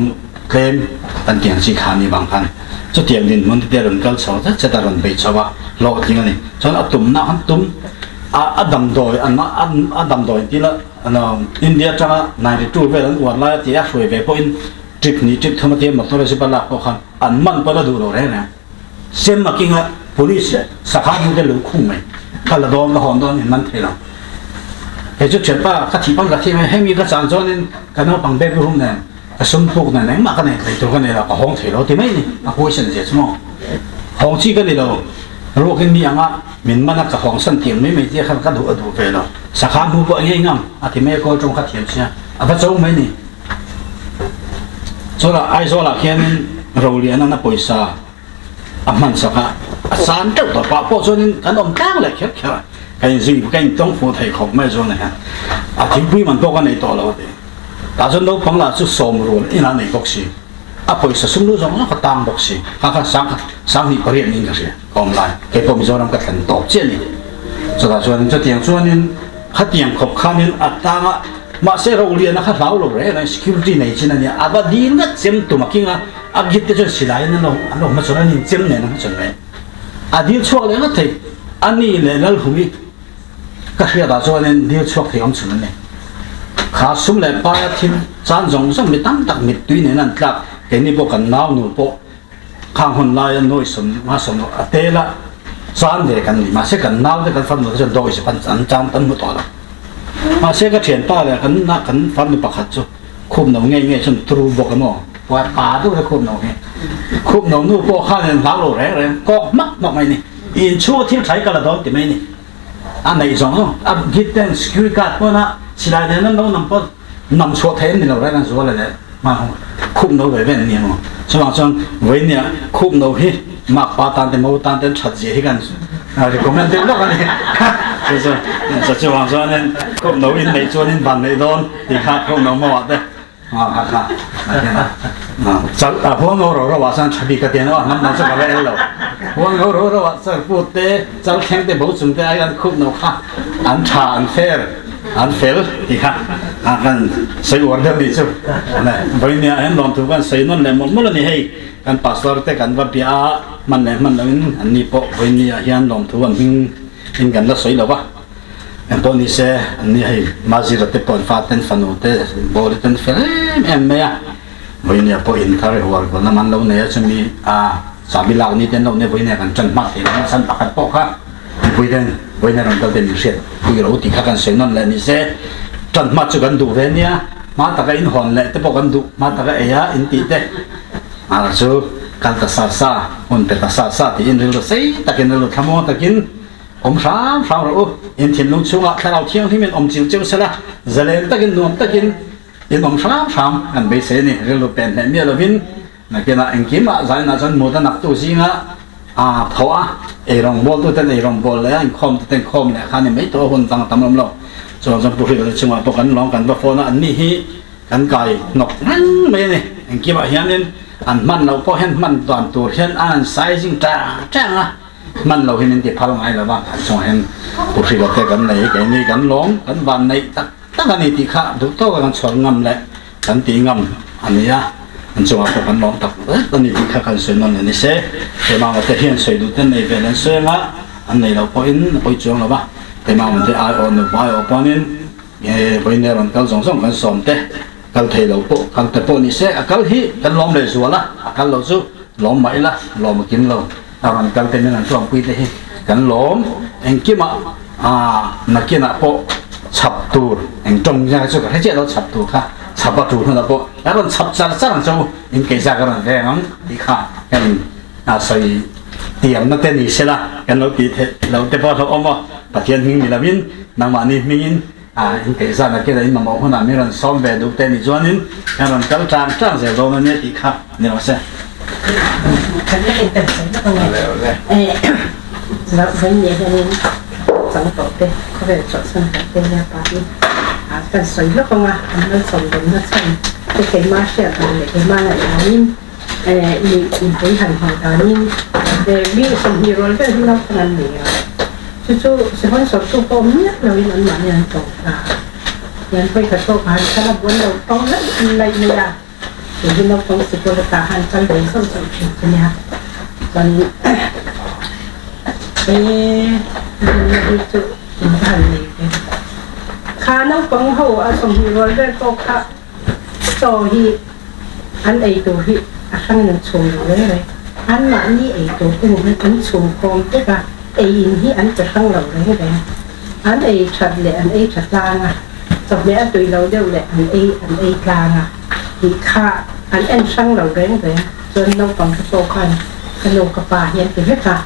เคลมตันเตียงสีขามีบางพันจะเตียงดินมันที่เดินกันสาวจะตะรันไปชาวโลจริงอันนี้ฉะนั้นตุ่มน้าหันตุ่มดำโดยอันนั้นดำโดยที่ละอันอินเดียจังนายที่จู่ไปแล้ววันละที่ช่วยไปพวกอินทริปนี้ทริปธรรมเทียมมาตัวสิบล้านพวกเขาอันมันก็ดูเราได้นะเส้นมากินละ police สภาพมันจะหลุดคุ้มไหมถ้าเราโดนเราหอนโดนมันเท่าไหร่ไอ้จุดเฉพาะขัดที่ปังขัดที่ให้มีกระจายจนนั้นกันเอาปังเบบี้หุ่นเนี่ยสมพวกนั้นมากันเนี่ยไอ้ตัวกันเนี่ยเราห้องเท่าเราที่ไม่เนี่ยมาคุยเส้นเสียสมองห้องที่กันเนี่ยเรารู้กันมีอย่างอ่ะมินมันนักของสันติไม่ที่ขันกันดูไปแล้วสักครั้งดูก็ยังงั้นอาทิตย์ไม่ก็จงขัดเทียมเสียอาจจะไม่นี่ส่วนละไอ้ส่วนละแค่นี้เราเรียนนั่นนะปอยซามันสักสารเจ้าตัวป้าพ่อส่วนนี้กันอมตั้งเลยแค่กันสิกันต้องฟูไทยของไม่ส่วนนะฮะอาทิตย์พี่มันตัวกันในตัวเราเองแต่ส่วนเราฟังละสุดสมรู้อีนั่นในบ็อกซี่ปอยซาสมรู้สมรู้ก็ตามบ็อกซี่ข้าสังนี่ก็เรียนนี่ก็ใช่ก็ไม่แค่ผมจะทำกันตอบเช่นนี้ส่วนจะเตียงส่วนนี้ขัดเตียงขบขานี้อัตตามาเสเราเรียนนะครับเราเลยนะ security ในที่นั่นเนี่ยอาบัดดีนักเจมตัวมากินอ่ะอากิจจะสิได้นั่นเรามาส่วนนี้เจมเนี่ยนะส่วนนี้อาดีช่วงเลยนะที่อันนี้เลยนั่นหูยก็เสียดายส่วนนี้ดีช่วงที่ผมส่วนนี้ข้าสมเลยป้าทิ้งจานจงสมไม่ตั้งตักมิดตุยเนี่ยนั่นตักเห็นนี่พวกกันน้าวหนูพวกข้างคนลายน้อยสมมาสมเตละจานเดียกันนี่มาเสกันน้าวเดียกันฟังดูจะโดยสิพันจานตั้งหมดตัวละมาเสกเทียนป้าเลยกันนักกันฟังดูประคัตจูคุมหนูเงี้ยจนตรูบอกกันมั่งว่าป่าดูเลยคุมหนูเงี้ยคุมหนูนู่นพวกข้าเนี่ยหลังโหลแรงก็มักไม่นี่อินชั่วที่ใช้กระดองแต่ไม่นี่ anh này giống à hit ten security card po na silai thế nó nằm po nằm số thế thì nó ra làm số là mà khum nó về bên này mà cho nên với nhà khum nó hi mà ba tan thì mau tan thì chặt gì hếtกันthì cũng nên đến lúc này cho nên khum nó in này cho nên bàn này đón thì khác khum nó mau đấy huang ngô rồi sang chụp cái tiền đó nằm trong cái này rồi huang ngô rồi sang phụ tế sang khen tế bảo chúng ta ăn khúc nào khác ăn trà ăn phèo thì khác ăn xây order đi chứ này bây giờ anh làm tụi con xây nó làm một lần này hay anh pastor tế anh vào bia mình anh đi bộ bây giờ anh làm tụi con mình gần là xây đâu ba Antoni se ni hai mazira te pon faten fanu te boliten fel mea voinia po in thare war ko naman lo ne chumi a sabilaw ni ten lo ne voinia kan chan mak te san pakat po kha voinia ron tal ten riet pi ro ti kha kan senon le ni se chan mak chu kan du ve nia ma ta ka in hon le te po kan du ma ta ka eya in ti te ara chu kan ta sa on te ta sa ti in ro sei takin lo thamo takin sáng rồi in thiên lung chung à, lao thiêng thì mình chiều chiều sẽ là giờ lên takin nuông takin in sáng anh bây giờ này rồi bèn này bây giờ vin là cái là anh kiếm à, giải là chân mua ta nạp tu gì ngã à thầu à, rong bol tu tên rong bol lấy anh com tên com này khán này mấy tổ hôn tăng tầm lắm lâu, cho nên bữa rồi chung à, bữa anh long anh bữa phone anh ní hi anh cài nọc mấy này anh kiếm à hiện nên anh man lâu có hiện man toàn tuổi hiện anh sizing trang àมันเราเห็นมันติดพลังไงเราบ้างช่วงเห็นผู้ที่เราแต่กันไหนกันนี่กันล้มกันวันไหนตั้งกันนี่ตีข้าถูกต้องกันสวนงำแหละกันตีงำอันนี้มันช่วงเรากันล้มตักตอนนี้ตีข้ากันสวนนั่นนี่เสียแต่มาวันที่เห็นสวยดูเต้นในเวลาสวยงะอันนี้เราพออินพอจวงเราบ้างแต่มาวันที่ไอออนเราไปออกไปนี่ไปเนี่ยมันกันสองกันสอนเต้กันเทเราปุ๊กันแต่ปุ๊นี่เสียกันที่กันล้มเลยสวนละกันเราสู้ล้มไหมละล้มมากินเราorang kal temen an tuang pui te kan lom eng kima nakina po chap tur eng tong ja chu ka he lo chap tur kha chap tur na po aron chap char char chu in ke ja karan re ang ti kha kan sai tiam na te ni sela kan lo ti the lo te po tho omo pathian hing mi lamin nang ma ni mingin in ke ja na ke dai ma mo hona mi ran som ve du te ni chuanin aron kal tang se lo na ne ti kha ni lo se kan cái tình sự nó không nghe nó với nhẹ hơn chẳng tốt thế có thể chọn sân cái tên nhà bà đi tình sự nó không nó sống đến nó sân cái má sẽ thành cái má này là nhưng mình thấy hành hoàn toàn nhưng để biết sống nhiều rồi cái nó không ăn nhiều chú sẽ không sống tu công nhất rồi nó mà nhận tổ nhận phải cái tổ hành cái là buồn đầu to lắm này là jadi nak fungsi pertahanan kan dari sebetulnya dan itu bahan ni. Karena penghau asam hiruan dan toka sohi an itu hi akan mencungเลยan mana itu pun mencung kom juga ini an terang laluเลยanชัดเลยanชัดลางอ่ะsebenarnya tuเราเดียวเลยanลางอ่ะที่ข้าอันเอ็นช่างเราเร่งเลยจนเราฟังกระโปรงกันกระโหลกกระป่าเห็นเป็นไหมคะ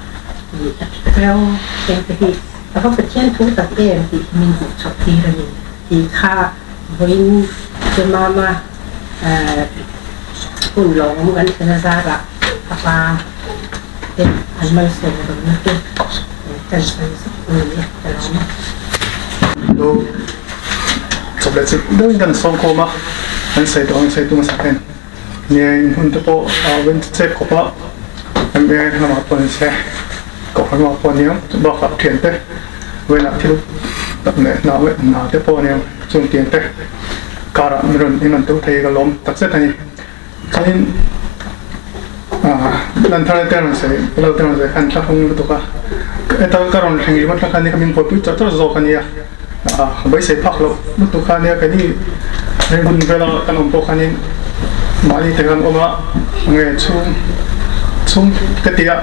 แล้วเป็นไปที่แล้วก็เป็นเช่นทุกตัดเองที่มีบุตรชอบที่ระยิบที่ข้าวิ่งจะมาหุ่นหลงกันเป็นซาระกระป่าเป็นอันไม่เสร็จหรือไม่เป็นแต่ใส่สักนี่แต่เราไม่ดูจบแล้วสิเรื่องกันสองคนมาอันใส่ตัวสักแค่เนี่ยหุ่นตัวโตเป็นเจ็บกบอันเป็นน้ำมันปนแช่กบน้ำมันปนเนี้ยบอกกับเทียนเต้เวลาที่ตัดเนี่ยน้ำเวลาที่ปนเนี้ยจุ่มเทียนเต้การะมันนี่มันตัวไทยก็ล้มตัดเส้นนี้ใช่นั่นท่าเต้นมันใส่เราเต้นมันใส่ขันชักคงตัวก็ไอ้ตอนการะมันแข่งมันขันนี้ก็มีผลพิจารณาโจกันเนี่ยใบเสพพักเรามุตุขันเนี่ยกันนี่ในบุญเวลาการอมโปขันนี้มานี่แต่กันอมละเงี้ยชุ่มกติกา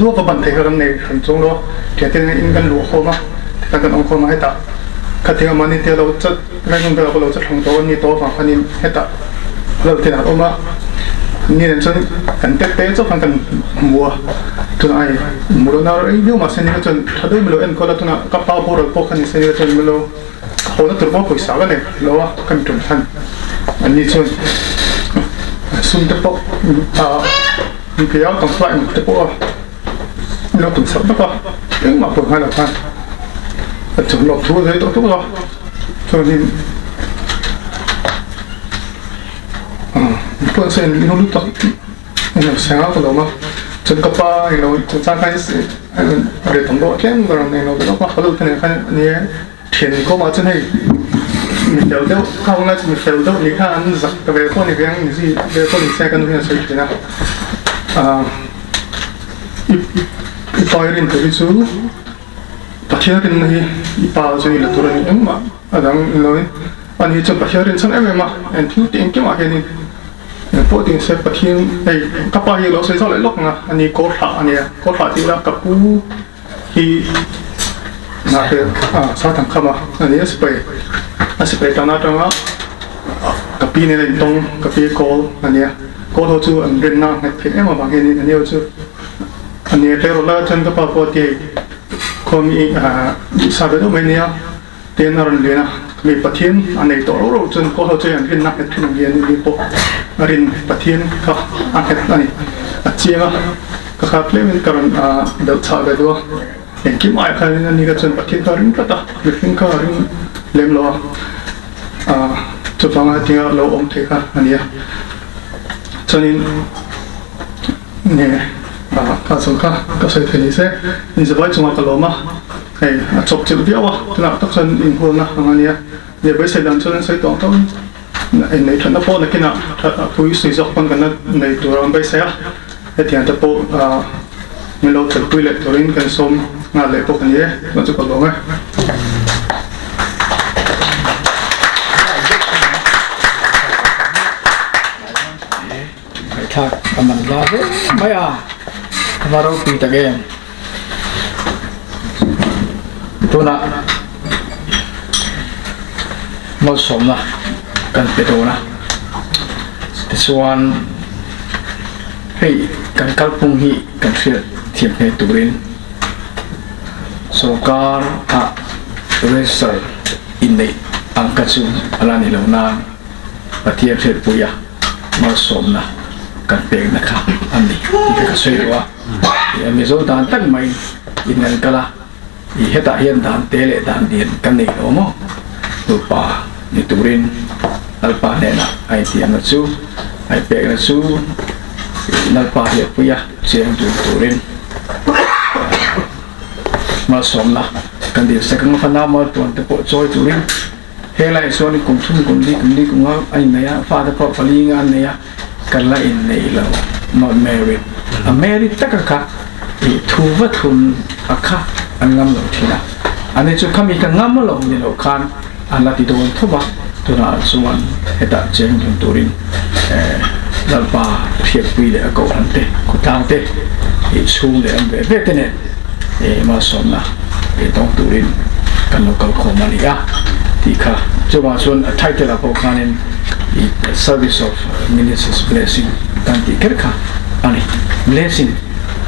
ดูกับบันเทิงกันในขันจงล้อเดี๋ยวที่นี่อินกันหลวงโคมาแต่กันอมโคมาให้ตากติกามานี่เดี๋ยวเราจะเรื่องเวลาเราจะทำตัวนี้ตัวฝั่งขันนี้ให้ตาเราที่นั่นอมละ นี่นั่นฉันกันเตะๆจบกันมัวตัวไอ้มัวน่าไอ้เดี๋ยวมาเส้นนี้ก็จนถ้าได้ไม่รู้เอ็นก็แล้วตัวน่ะกับเป้าพวกเราพวกกันเส้นนี้ก็จนไม่รู้เขาน่าตัวพวกคุยสาวกันเลยแล้วว่ากันจนทันอันนี้จนซุ่มเตะพวกมีเพียงต้องใส่เตะพวกเราตุ่มสับแล้วก็เอ็งมาเปิดให้เราทันจนหลบทั่วเลยตัวเราจนนี่เพื่อนเซนนี่เขารู้ตัวเนี่ยเสียงเราตัวเราจนกับป้าเราจนสร้างกันสิเรื่องต้องโดดแค่เราเนี่ยเราต้องว่าเขาดูที่ไหนกันเนี่ยเทียนก็มาจนให้มีเดียวเดียวเข้าหน้าจะมีเดียวเดียวนี่ค่ะอันสักแต่เวลาคนนี่เพียงนี่สิเวลาคนนี่แทรกกันตรงนี้สวยจริงนะอีปอยรินตัวที่สูปัจจัยรินนี่อีปาจะนี่ละตัวนี้เองมาดังเลยอันนี้จะปัจจัยรินฉันเอ็มมาอันที่ติงเกี่ยวกับนี่พวกที่เสพปัจจัยไอ้กับไปเราใช้สารล็อกนะอันนี้โคตรอันนี้โคตรที่เรากับผู้ที่น่าจะสาธารณมาอันนี้สเปรย์ตอนนั้นกับปีนี้ตรงกับปีโคลอันนี้โคลเขาจูอันเรนน่าเนี่ยเอ็มมาบางทีอันนี้เขาจูอันนี้เทโรล่าฉันก็พอพอที่เขามีสาธารณะไม่เนี่ยเตียนอะไรเลยนะมีปัจจัยอันนี้ตัวเราจนโคลเขาจูอันเรนน่าเนี่ยที่โรงเรียนมีพวกรินปัจจัยก็อันนี้อัจฉริยะก็ครับเล่นกันเดือดชาไปด้วยเห็นคิดหมายกันนี่ก็จนปัจจัยก็รินก็ต่อรินก็รินเล่มล้อจุดฟังที่เราอมเทค่ะอันนี้จนเนี่ยข้าสุขก็ใช้เทนนิสนี่จะไปจังหวัดกลมาไอ้จบจุดเดียววะที่น่าต้องฉันอินพูนะอันนี้เนี่ยไปเสร็จแล้วฉันใช้ตัวต้องในทันตะโพนักกินถ้าผู้สื่อสารกันในตัวเราไปเสียไอ้ที่ทันตะโพไม่รู้จะคุยเล็กตัวนี้กันสมงานเล็กพวกนี้เราจะกดลงไหมtak aman lagi maya baru kita game tu nak musim lah kan betul lah sesuatu hei kan kalpung hi kan tiap ni turin sokar resor ini angkat su alani launan patiap set puya musim lahกันเปลี่ยนนะครับอันนี้ที่เขาช่วยว่ามีโซดานตั้งไม่ยินกันกันละอีเหตุเฮียนดานเตเลดานเดียนกันนี่โอ้โมตัวป่าในตุรินนัลป่าเนี่ยนะไอที่อันนั้นสู้ไอเปลี่ยนนั้นสู้นัลป่าเฮียปุยะเสียงตุรินมาสมละกันเดียวสักครั้งฟันน้ำมาตัวตะโกจอยตุรินเฮลัยส่วนนี้กุมทุ่มกุมดีกุมว่าไอเนี่ยฟ้าตะโกฟลีงานเนี่ยกันละอินในเรา not married married ตะกะทูวัตุนอะค่ะอันงามเราทีนะอันนี้จุดขมิกันงามเราเนี่ยเราคันอันละที่โดนทุบตัวนั้นส่วนเหตุเจงจุนตุรินนัลปาเทียบวีเลยก็อันเตะกุตาเตะชูเลยอันเบเตเนมาสมนะต้องตุรินกันเราก็ขอมาลีอ่ะที่ค่ะจุดว่าส่วนไทยเตละพวกนั้น service of ministers blessing การที่เกิดขึ้นอันนี้ blessing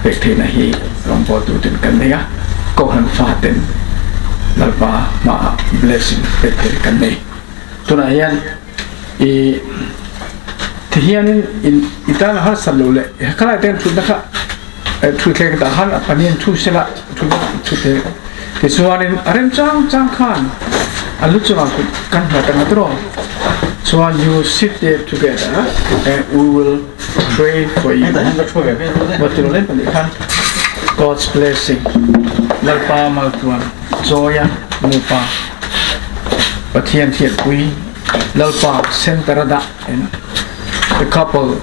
เป็นที่ไหนที่หลวงพ่อดูถึงกันเนี่ยก็หันฟ้าเต็นแล้วมา blessing เป็นที่กันเนี่ยตัวนั้นยันที่ยันอิตาลีฮัสลุเลยข้าราชการทุนนะคะทุนเล็กแต่ฮันปัญญาทุนเสละทุนที่ส่วนนี้อะไรจังขันอันลุจมากันมาตั้งแต่ตรง So you sit there together and we will pray for you. What you learn from the God's blessing. Lalpa maltuan, joya mupa, patian tiat kui, lalpa sentarada, and the couple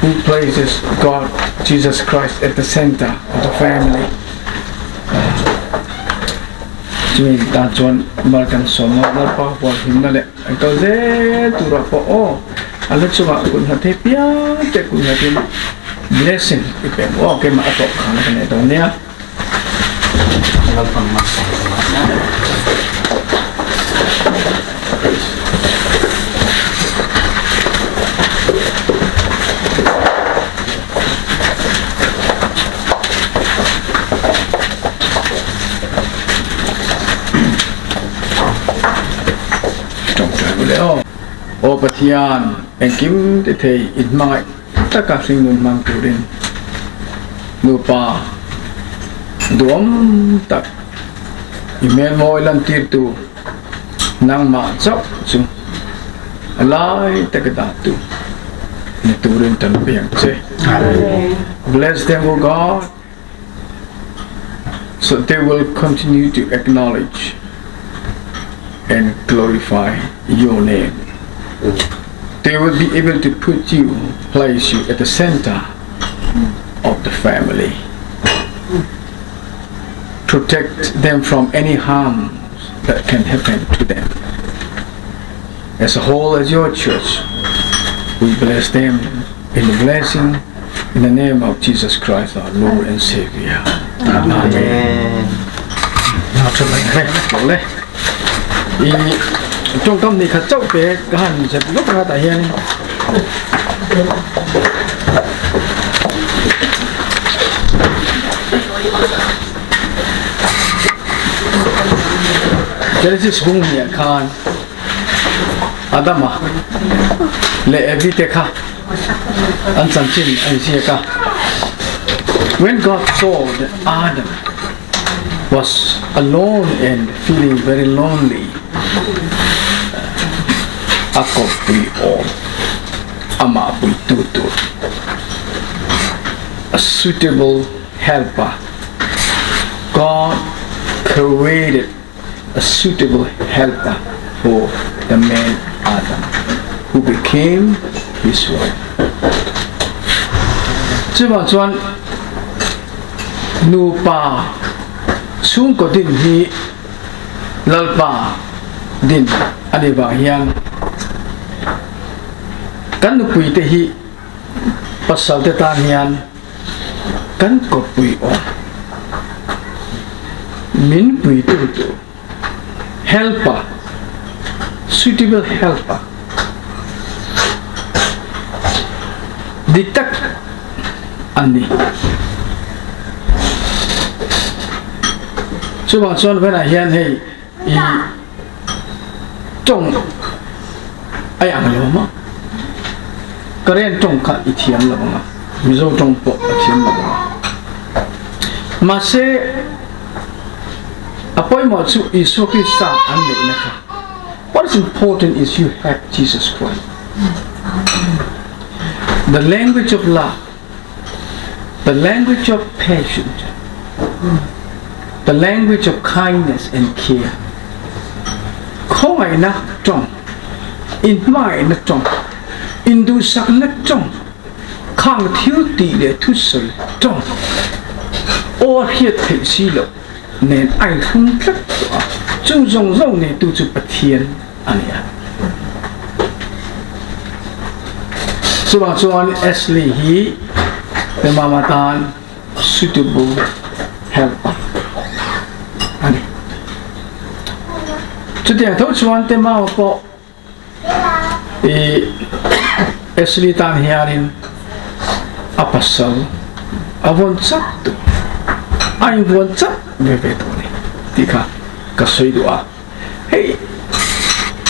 who places God, Jesus Christ, at the center of the family. Jadi dah cuan makan semua lalpa buat himna le. Kalau deh tu rapa alat cuma kun hati pia, cek kun hati blessing ipe. Okay mak atok kan kan itu ni ya. Lalpa mak. o pathian engkim te thei in mangai taka sing nun mang turin nu pa duam tak email mo ilan tir tu nang ma chok chung alai takadatu ni turin tan piang che bless them O God so they will continue to acknowledge and glorify your name. They will be able to place you at the center of the family. Protect them from any harm that can happen to them. As a whole, as your church, we bless them in the blessing in the name of Jesus Christ, our Lord and Savior. Amen. Trong tâm này khát chốc về cái hành sẽ lúc ra tại hiện Genesis hung nhẹ khan Adam à lệ evite kha anh san chin anh sia kha. When God saw that Adam was alone and feeling very lonely, ako pui all, ama pui tutur, a suitable helper. God created a suitable helper for the man Adam, who became his wife. Chuan chuan nu pa sung ko din hi lalpa din ani ba hian kan nu pui te hi pasal te tan hian kan ko pui on min pui tu helper, suitable helper. Diktak ani. So bang son when I hear hey I trong ayang lo ma. Karen trong ka itiam lo ma. Mizo trong po itiam lo ma. Mase apoy mo su Isu Krista ande na ka. What is important is you have Jesus Christ. The language of love, the language of patience, the language of kindness and care. Không ai na trong, in mai na trong, in du sak na trong, khang thiếu tỷ lệ thu sợi trong, or hiệt thể si lộ, nên ai không rất rõ, chung rong rong nên tu chu bát thiên anh à. So chuan Ashley hi the mamatan suitable helper ani chutia tho chuan te ma po e Ashley tan hiarin apasal avon chat tu ai von chat ve ve to ni tika ka soi dua hey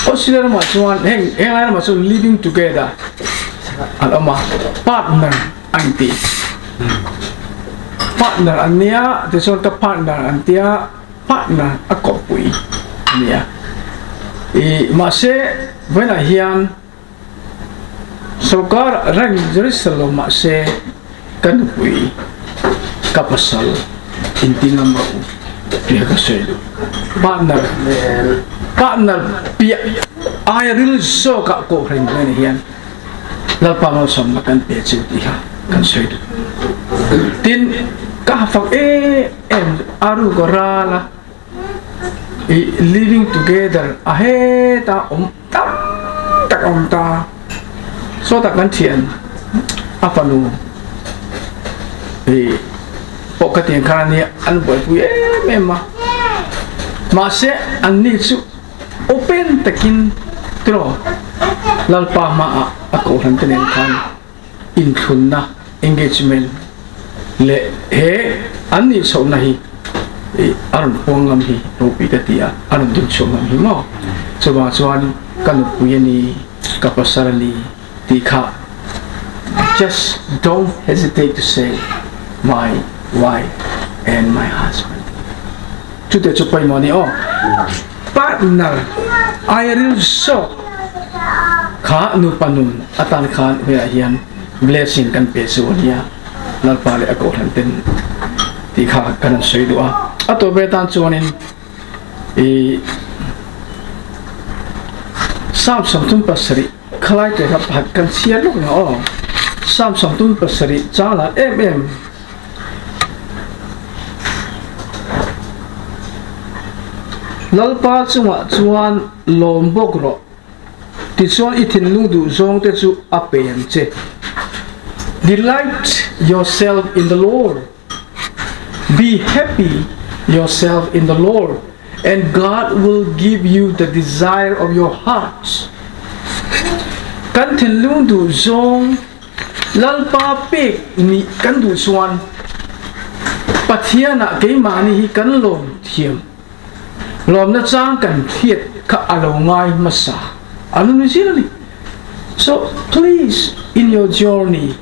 Australia ma chuan heng ai ma so living together alama partner anti partner ania teson ka partner antia partner akopui nia I mase vena hian sokar rang Jerusalem mase kanpui kapasal intinam ro dia kasedu partner pia ai ril so ka ko reng vena hian lalpa mo som makan pechu diha kan soidu tin ka fak em aru gorala living together ahe ta tam tak ta so tak kan thian apanu pokati kan ni an boy pu mema ma se an ni su open takin tro lalpa ma ako han tenen kan in thunna engagement le he ani so nahi aron pongam hi ropi tatia aron dun so ngam hi mo so ba chuan kan puyani kapasarali tikha. Just don't hesitate to say my wife and my husband. Chute chupai moni oh partner I will so kha nu panun atan khan hea hian blessing kan pe su nia lal pale ako hanten ti kha kan soi do a ato be tan chuanin e sam som tum pasari khalai te hap hat kan sia lok na oh sam som tum pasari chala lalpa chunga chuan lombok ro ti chuan ithin lungdu zong te chu apen che delight yourself in the Lord, be happy yourself in the Lord, and God will give you the desire of your hearts. Kan thin lungdu zong lalpa pek ni kan du chuan pathiana ke mani hi kan lom thiam lom na chang kan thiet ka alo ngai masa anu ni sirani. So please in your journey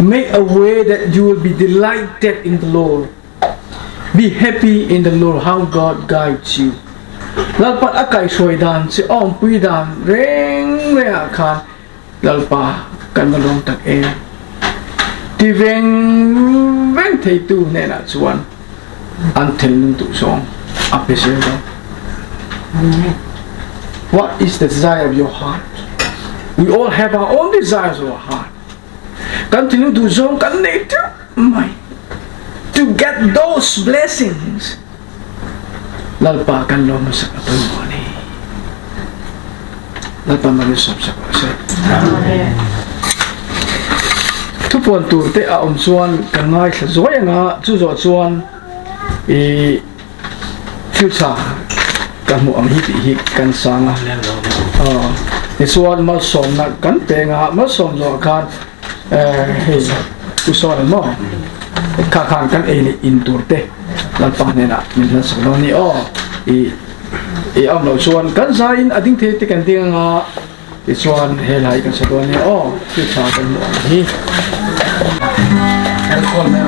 make a way that you will be delighted in the Lord, be happy in the Lord, how God guides you. Lalpa akai soi dan si om pui dan reng re khan lalpa kan malong tak ti veng thei tu ne na chuan until nun tu song appreciate. What is the desire of your heart? We all have our own desires of our heart. Continue to song connect to get those blessings. Lalpa kan lo masak apoy mo ni. Lalpa marisop sa kasi. Tupon tu te a chuan kan ngai sa zoya nga chu zo chuan future kan mo ang hi kan sanga ni chuan mal som na kan te nga mal som zo kan hey usual mo kakan kan ni inturte lalpa ne na min sa no ni am lo chuan kan zain ading the te kan ding nga chuan helai kan sa ni future kan mo hi alcohol me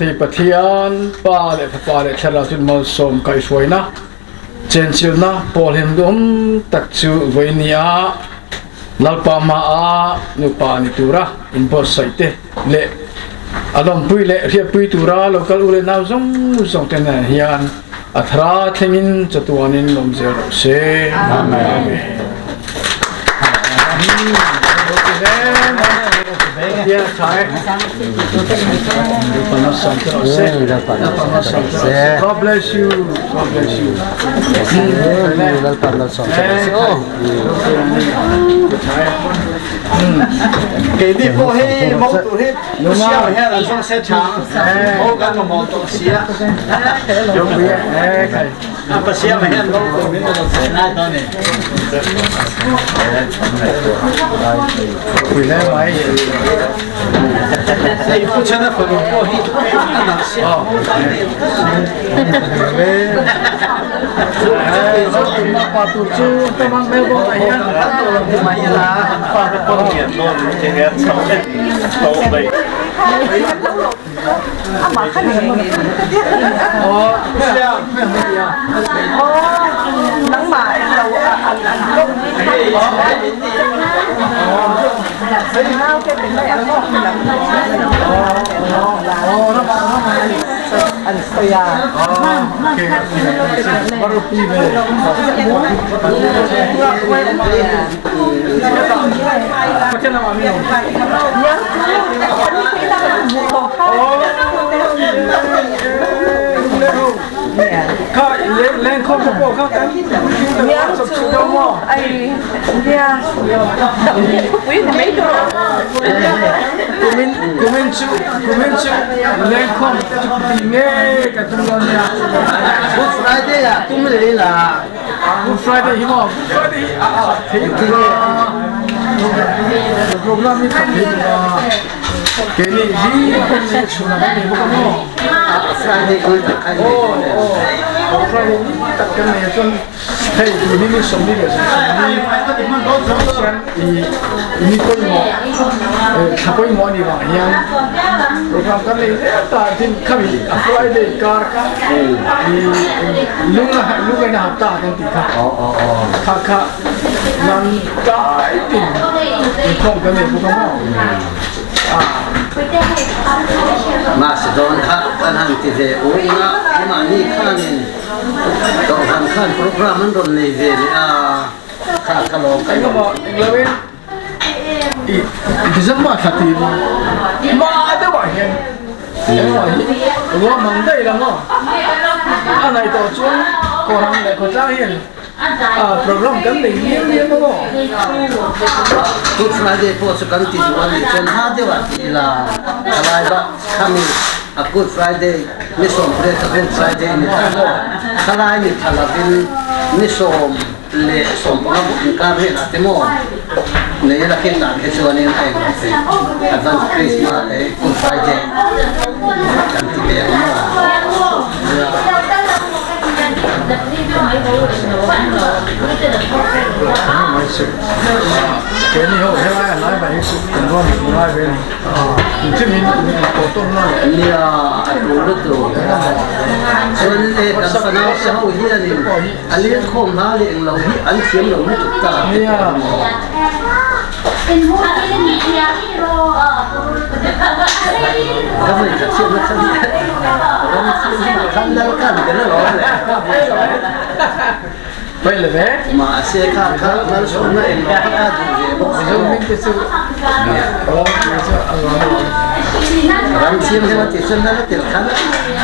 thì pathian pa le thara tin mal som kai suaina chen chiu na pol hem dum tak chu voinia lalpa ma a nu pa ni tura in bor saite le adom pui le ria pui tura local ule na zong ten hian athra thengin chatuanin lom zero se amen Yeah, try. God bless you. God bless you. cái đi phố hi mẫu tụ hi nó xiao hay là trong xe trắng mẫu cái nó mẫu tụ xía Dùng bia, cái apa xiao hay là mẫu tụ mình nó sẽ lại đó này quỳ lên máy. đây phụ chân là phần phố hi ăn là xiao Apa tu tu teman mebo ayah. mà như là pha cái con biển luôn thì nghe xong lên tàu bay nắng mà đầu ăn không hao cái bên này ăn không ăn soya Baru pilih. Macam nama minum? Kau lain kau tu kau kan? Yang tu, ai dia tak boleh mấy đồ. Kumin cu, lain kau tinggal kat tuan dia. Good Friday à cũng vậy là Good Friday hiểm Good Friday thế program ni tak hiểm kini di sudah ni bukan mo. Friday good Friday ni tak kena macam hey ini somni dia ini kau mo apa mo ni bang yang program kali tak tin kami Friday car di lunga na hafta kan tika kakak nan kai tin kau kami bukan mo. mà sẽ đón khác anh hàng thì về uống á nhưng mà ni khanin đón hàng khan program mình đón này về khác khác lo cái Tengok mak, lewin. December hati ma ada bahagian. Gua mandai lah mo. Anak itu cuan korang dah kau cahin. Program kan dia mo. Good Friday po sa kanti duwan ni John Hadewa ila kalaiba kami a Good Friday mission pre ta Good Friday ni tamo kalai ni talabin mission le som pa mo ka re na temo ne la ken na ke chuan ni ai advance Christmas Good Friday kanti be mo Cái này họ hay là nói vậy sự tình huống mình nói về chứ mình cổ tôn nó ni a lu tu xuân lệ đằng sau nó sẽ hậu hiền ni anh liên khom ha liền lâu hi anh chiếm lâu hết ta ni các mình thật sự nó không đâu cần cái nó rồi vậy là bé mà xe khác khác nó xuống nó em nó khác gì bây giờ mình cái sự làm chiếm thế mà chỉ xuân nó tiền khác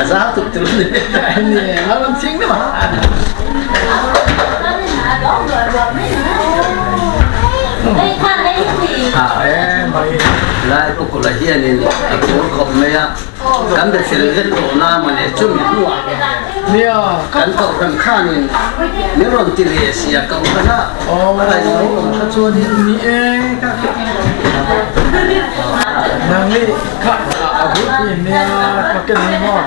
giá tụt tụt này nó làm chính đấy mà em mày lại có cô là hiền nên cô không mấy á cán được xử lý tổ na mà để chung những hoa nia cán cậu cần khá nên nếu còn tiền lệ xì cậu cần á lại nó cũng khá chua đi ni nang ni kak abut ni nia pakai ni mo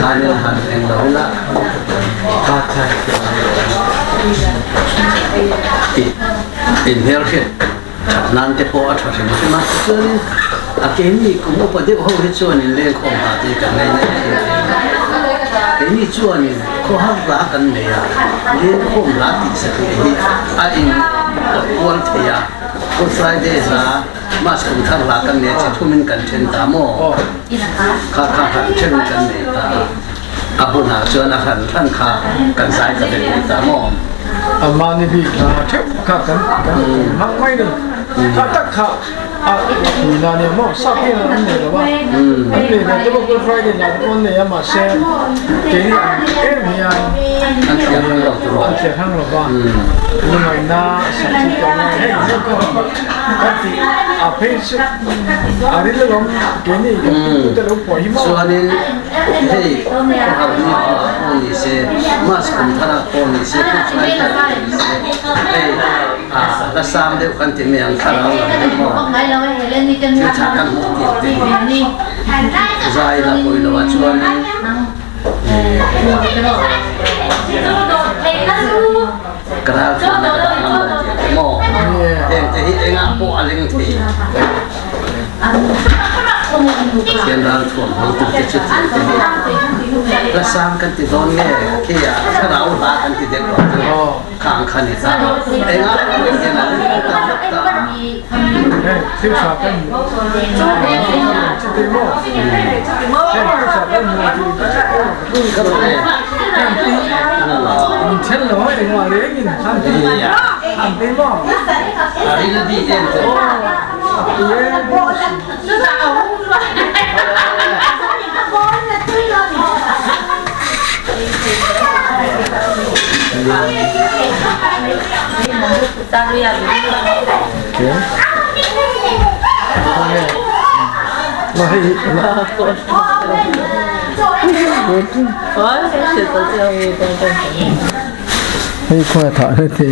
khá nên hẳn em đâu là in here nanti po at sa mga cái này cũng có thể hỗ trợ cho nên lên không hạt thì cái này cái này cho nên có hàng lá cái này lên không lá thì sẽ cái anh quan thế có Friday ra mà cũng thằng lá cái này chỉ thu mình cần trên tamo khá trên cái này ta hôm nào cho nó thằng khá cần sai cái này tamo mà này bị chép khá cần mắc mấy này khá tất khá thì là nếu mà sau khi là anh này là ba anh này là cái Good Friday là con này mà xe cái này em thì anh sẽ hàng rồi ba nhưng mà na sản xuất cái này hay là cái thì phải sự đi là cái này cái tôi đâu phải mà cho nên hey học đi con đi xe mà cũng thằng con đi xe cũng phải hey là sao để con tìm mình thằng nào làm chứ chẳng cần một tiền dài là bồi là cho nên cái đó là làm tiền mò em thì em ăn bộ anh thì hiện ra thuần hậu tự cái chút gì là sang cái thì đó nghe khi cái nào là cái thì đẹp quá khang khăn thì sao em ăn cái nào ta siêu sạc cái chỉ tiền mò siêu sạc cái mình chết rồi để ngoài đấy nhìn ăn tiền mò đi đi em hay khoa thọ thế thì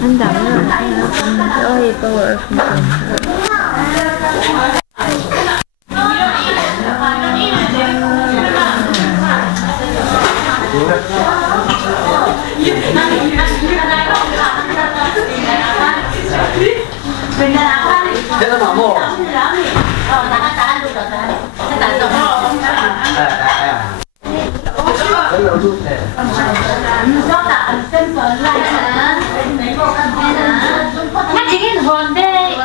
anh đọc ơi power thế là mà mua mắt chỉ cái hồn đây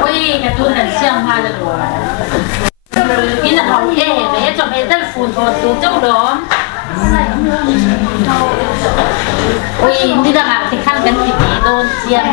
ôi cái tôi很像他的我你那好耶没准备在扶头苏州的ôi đi ra hàng thì khăn cái thịt đôn chiên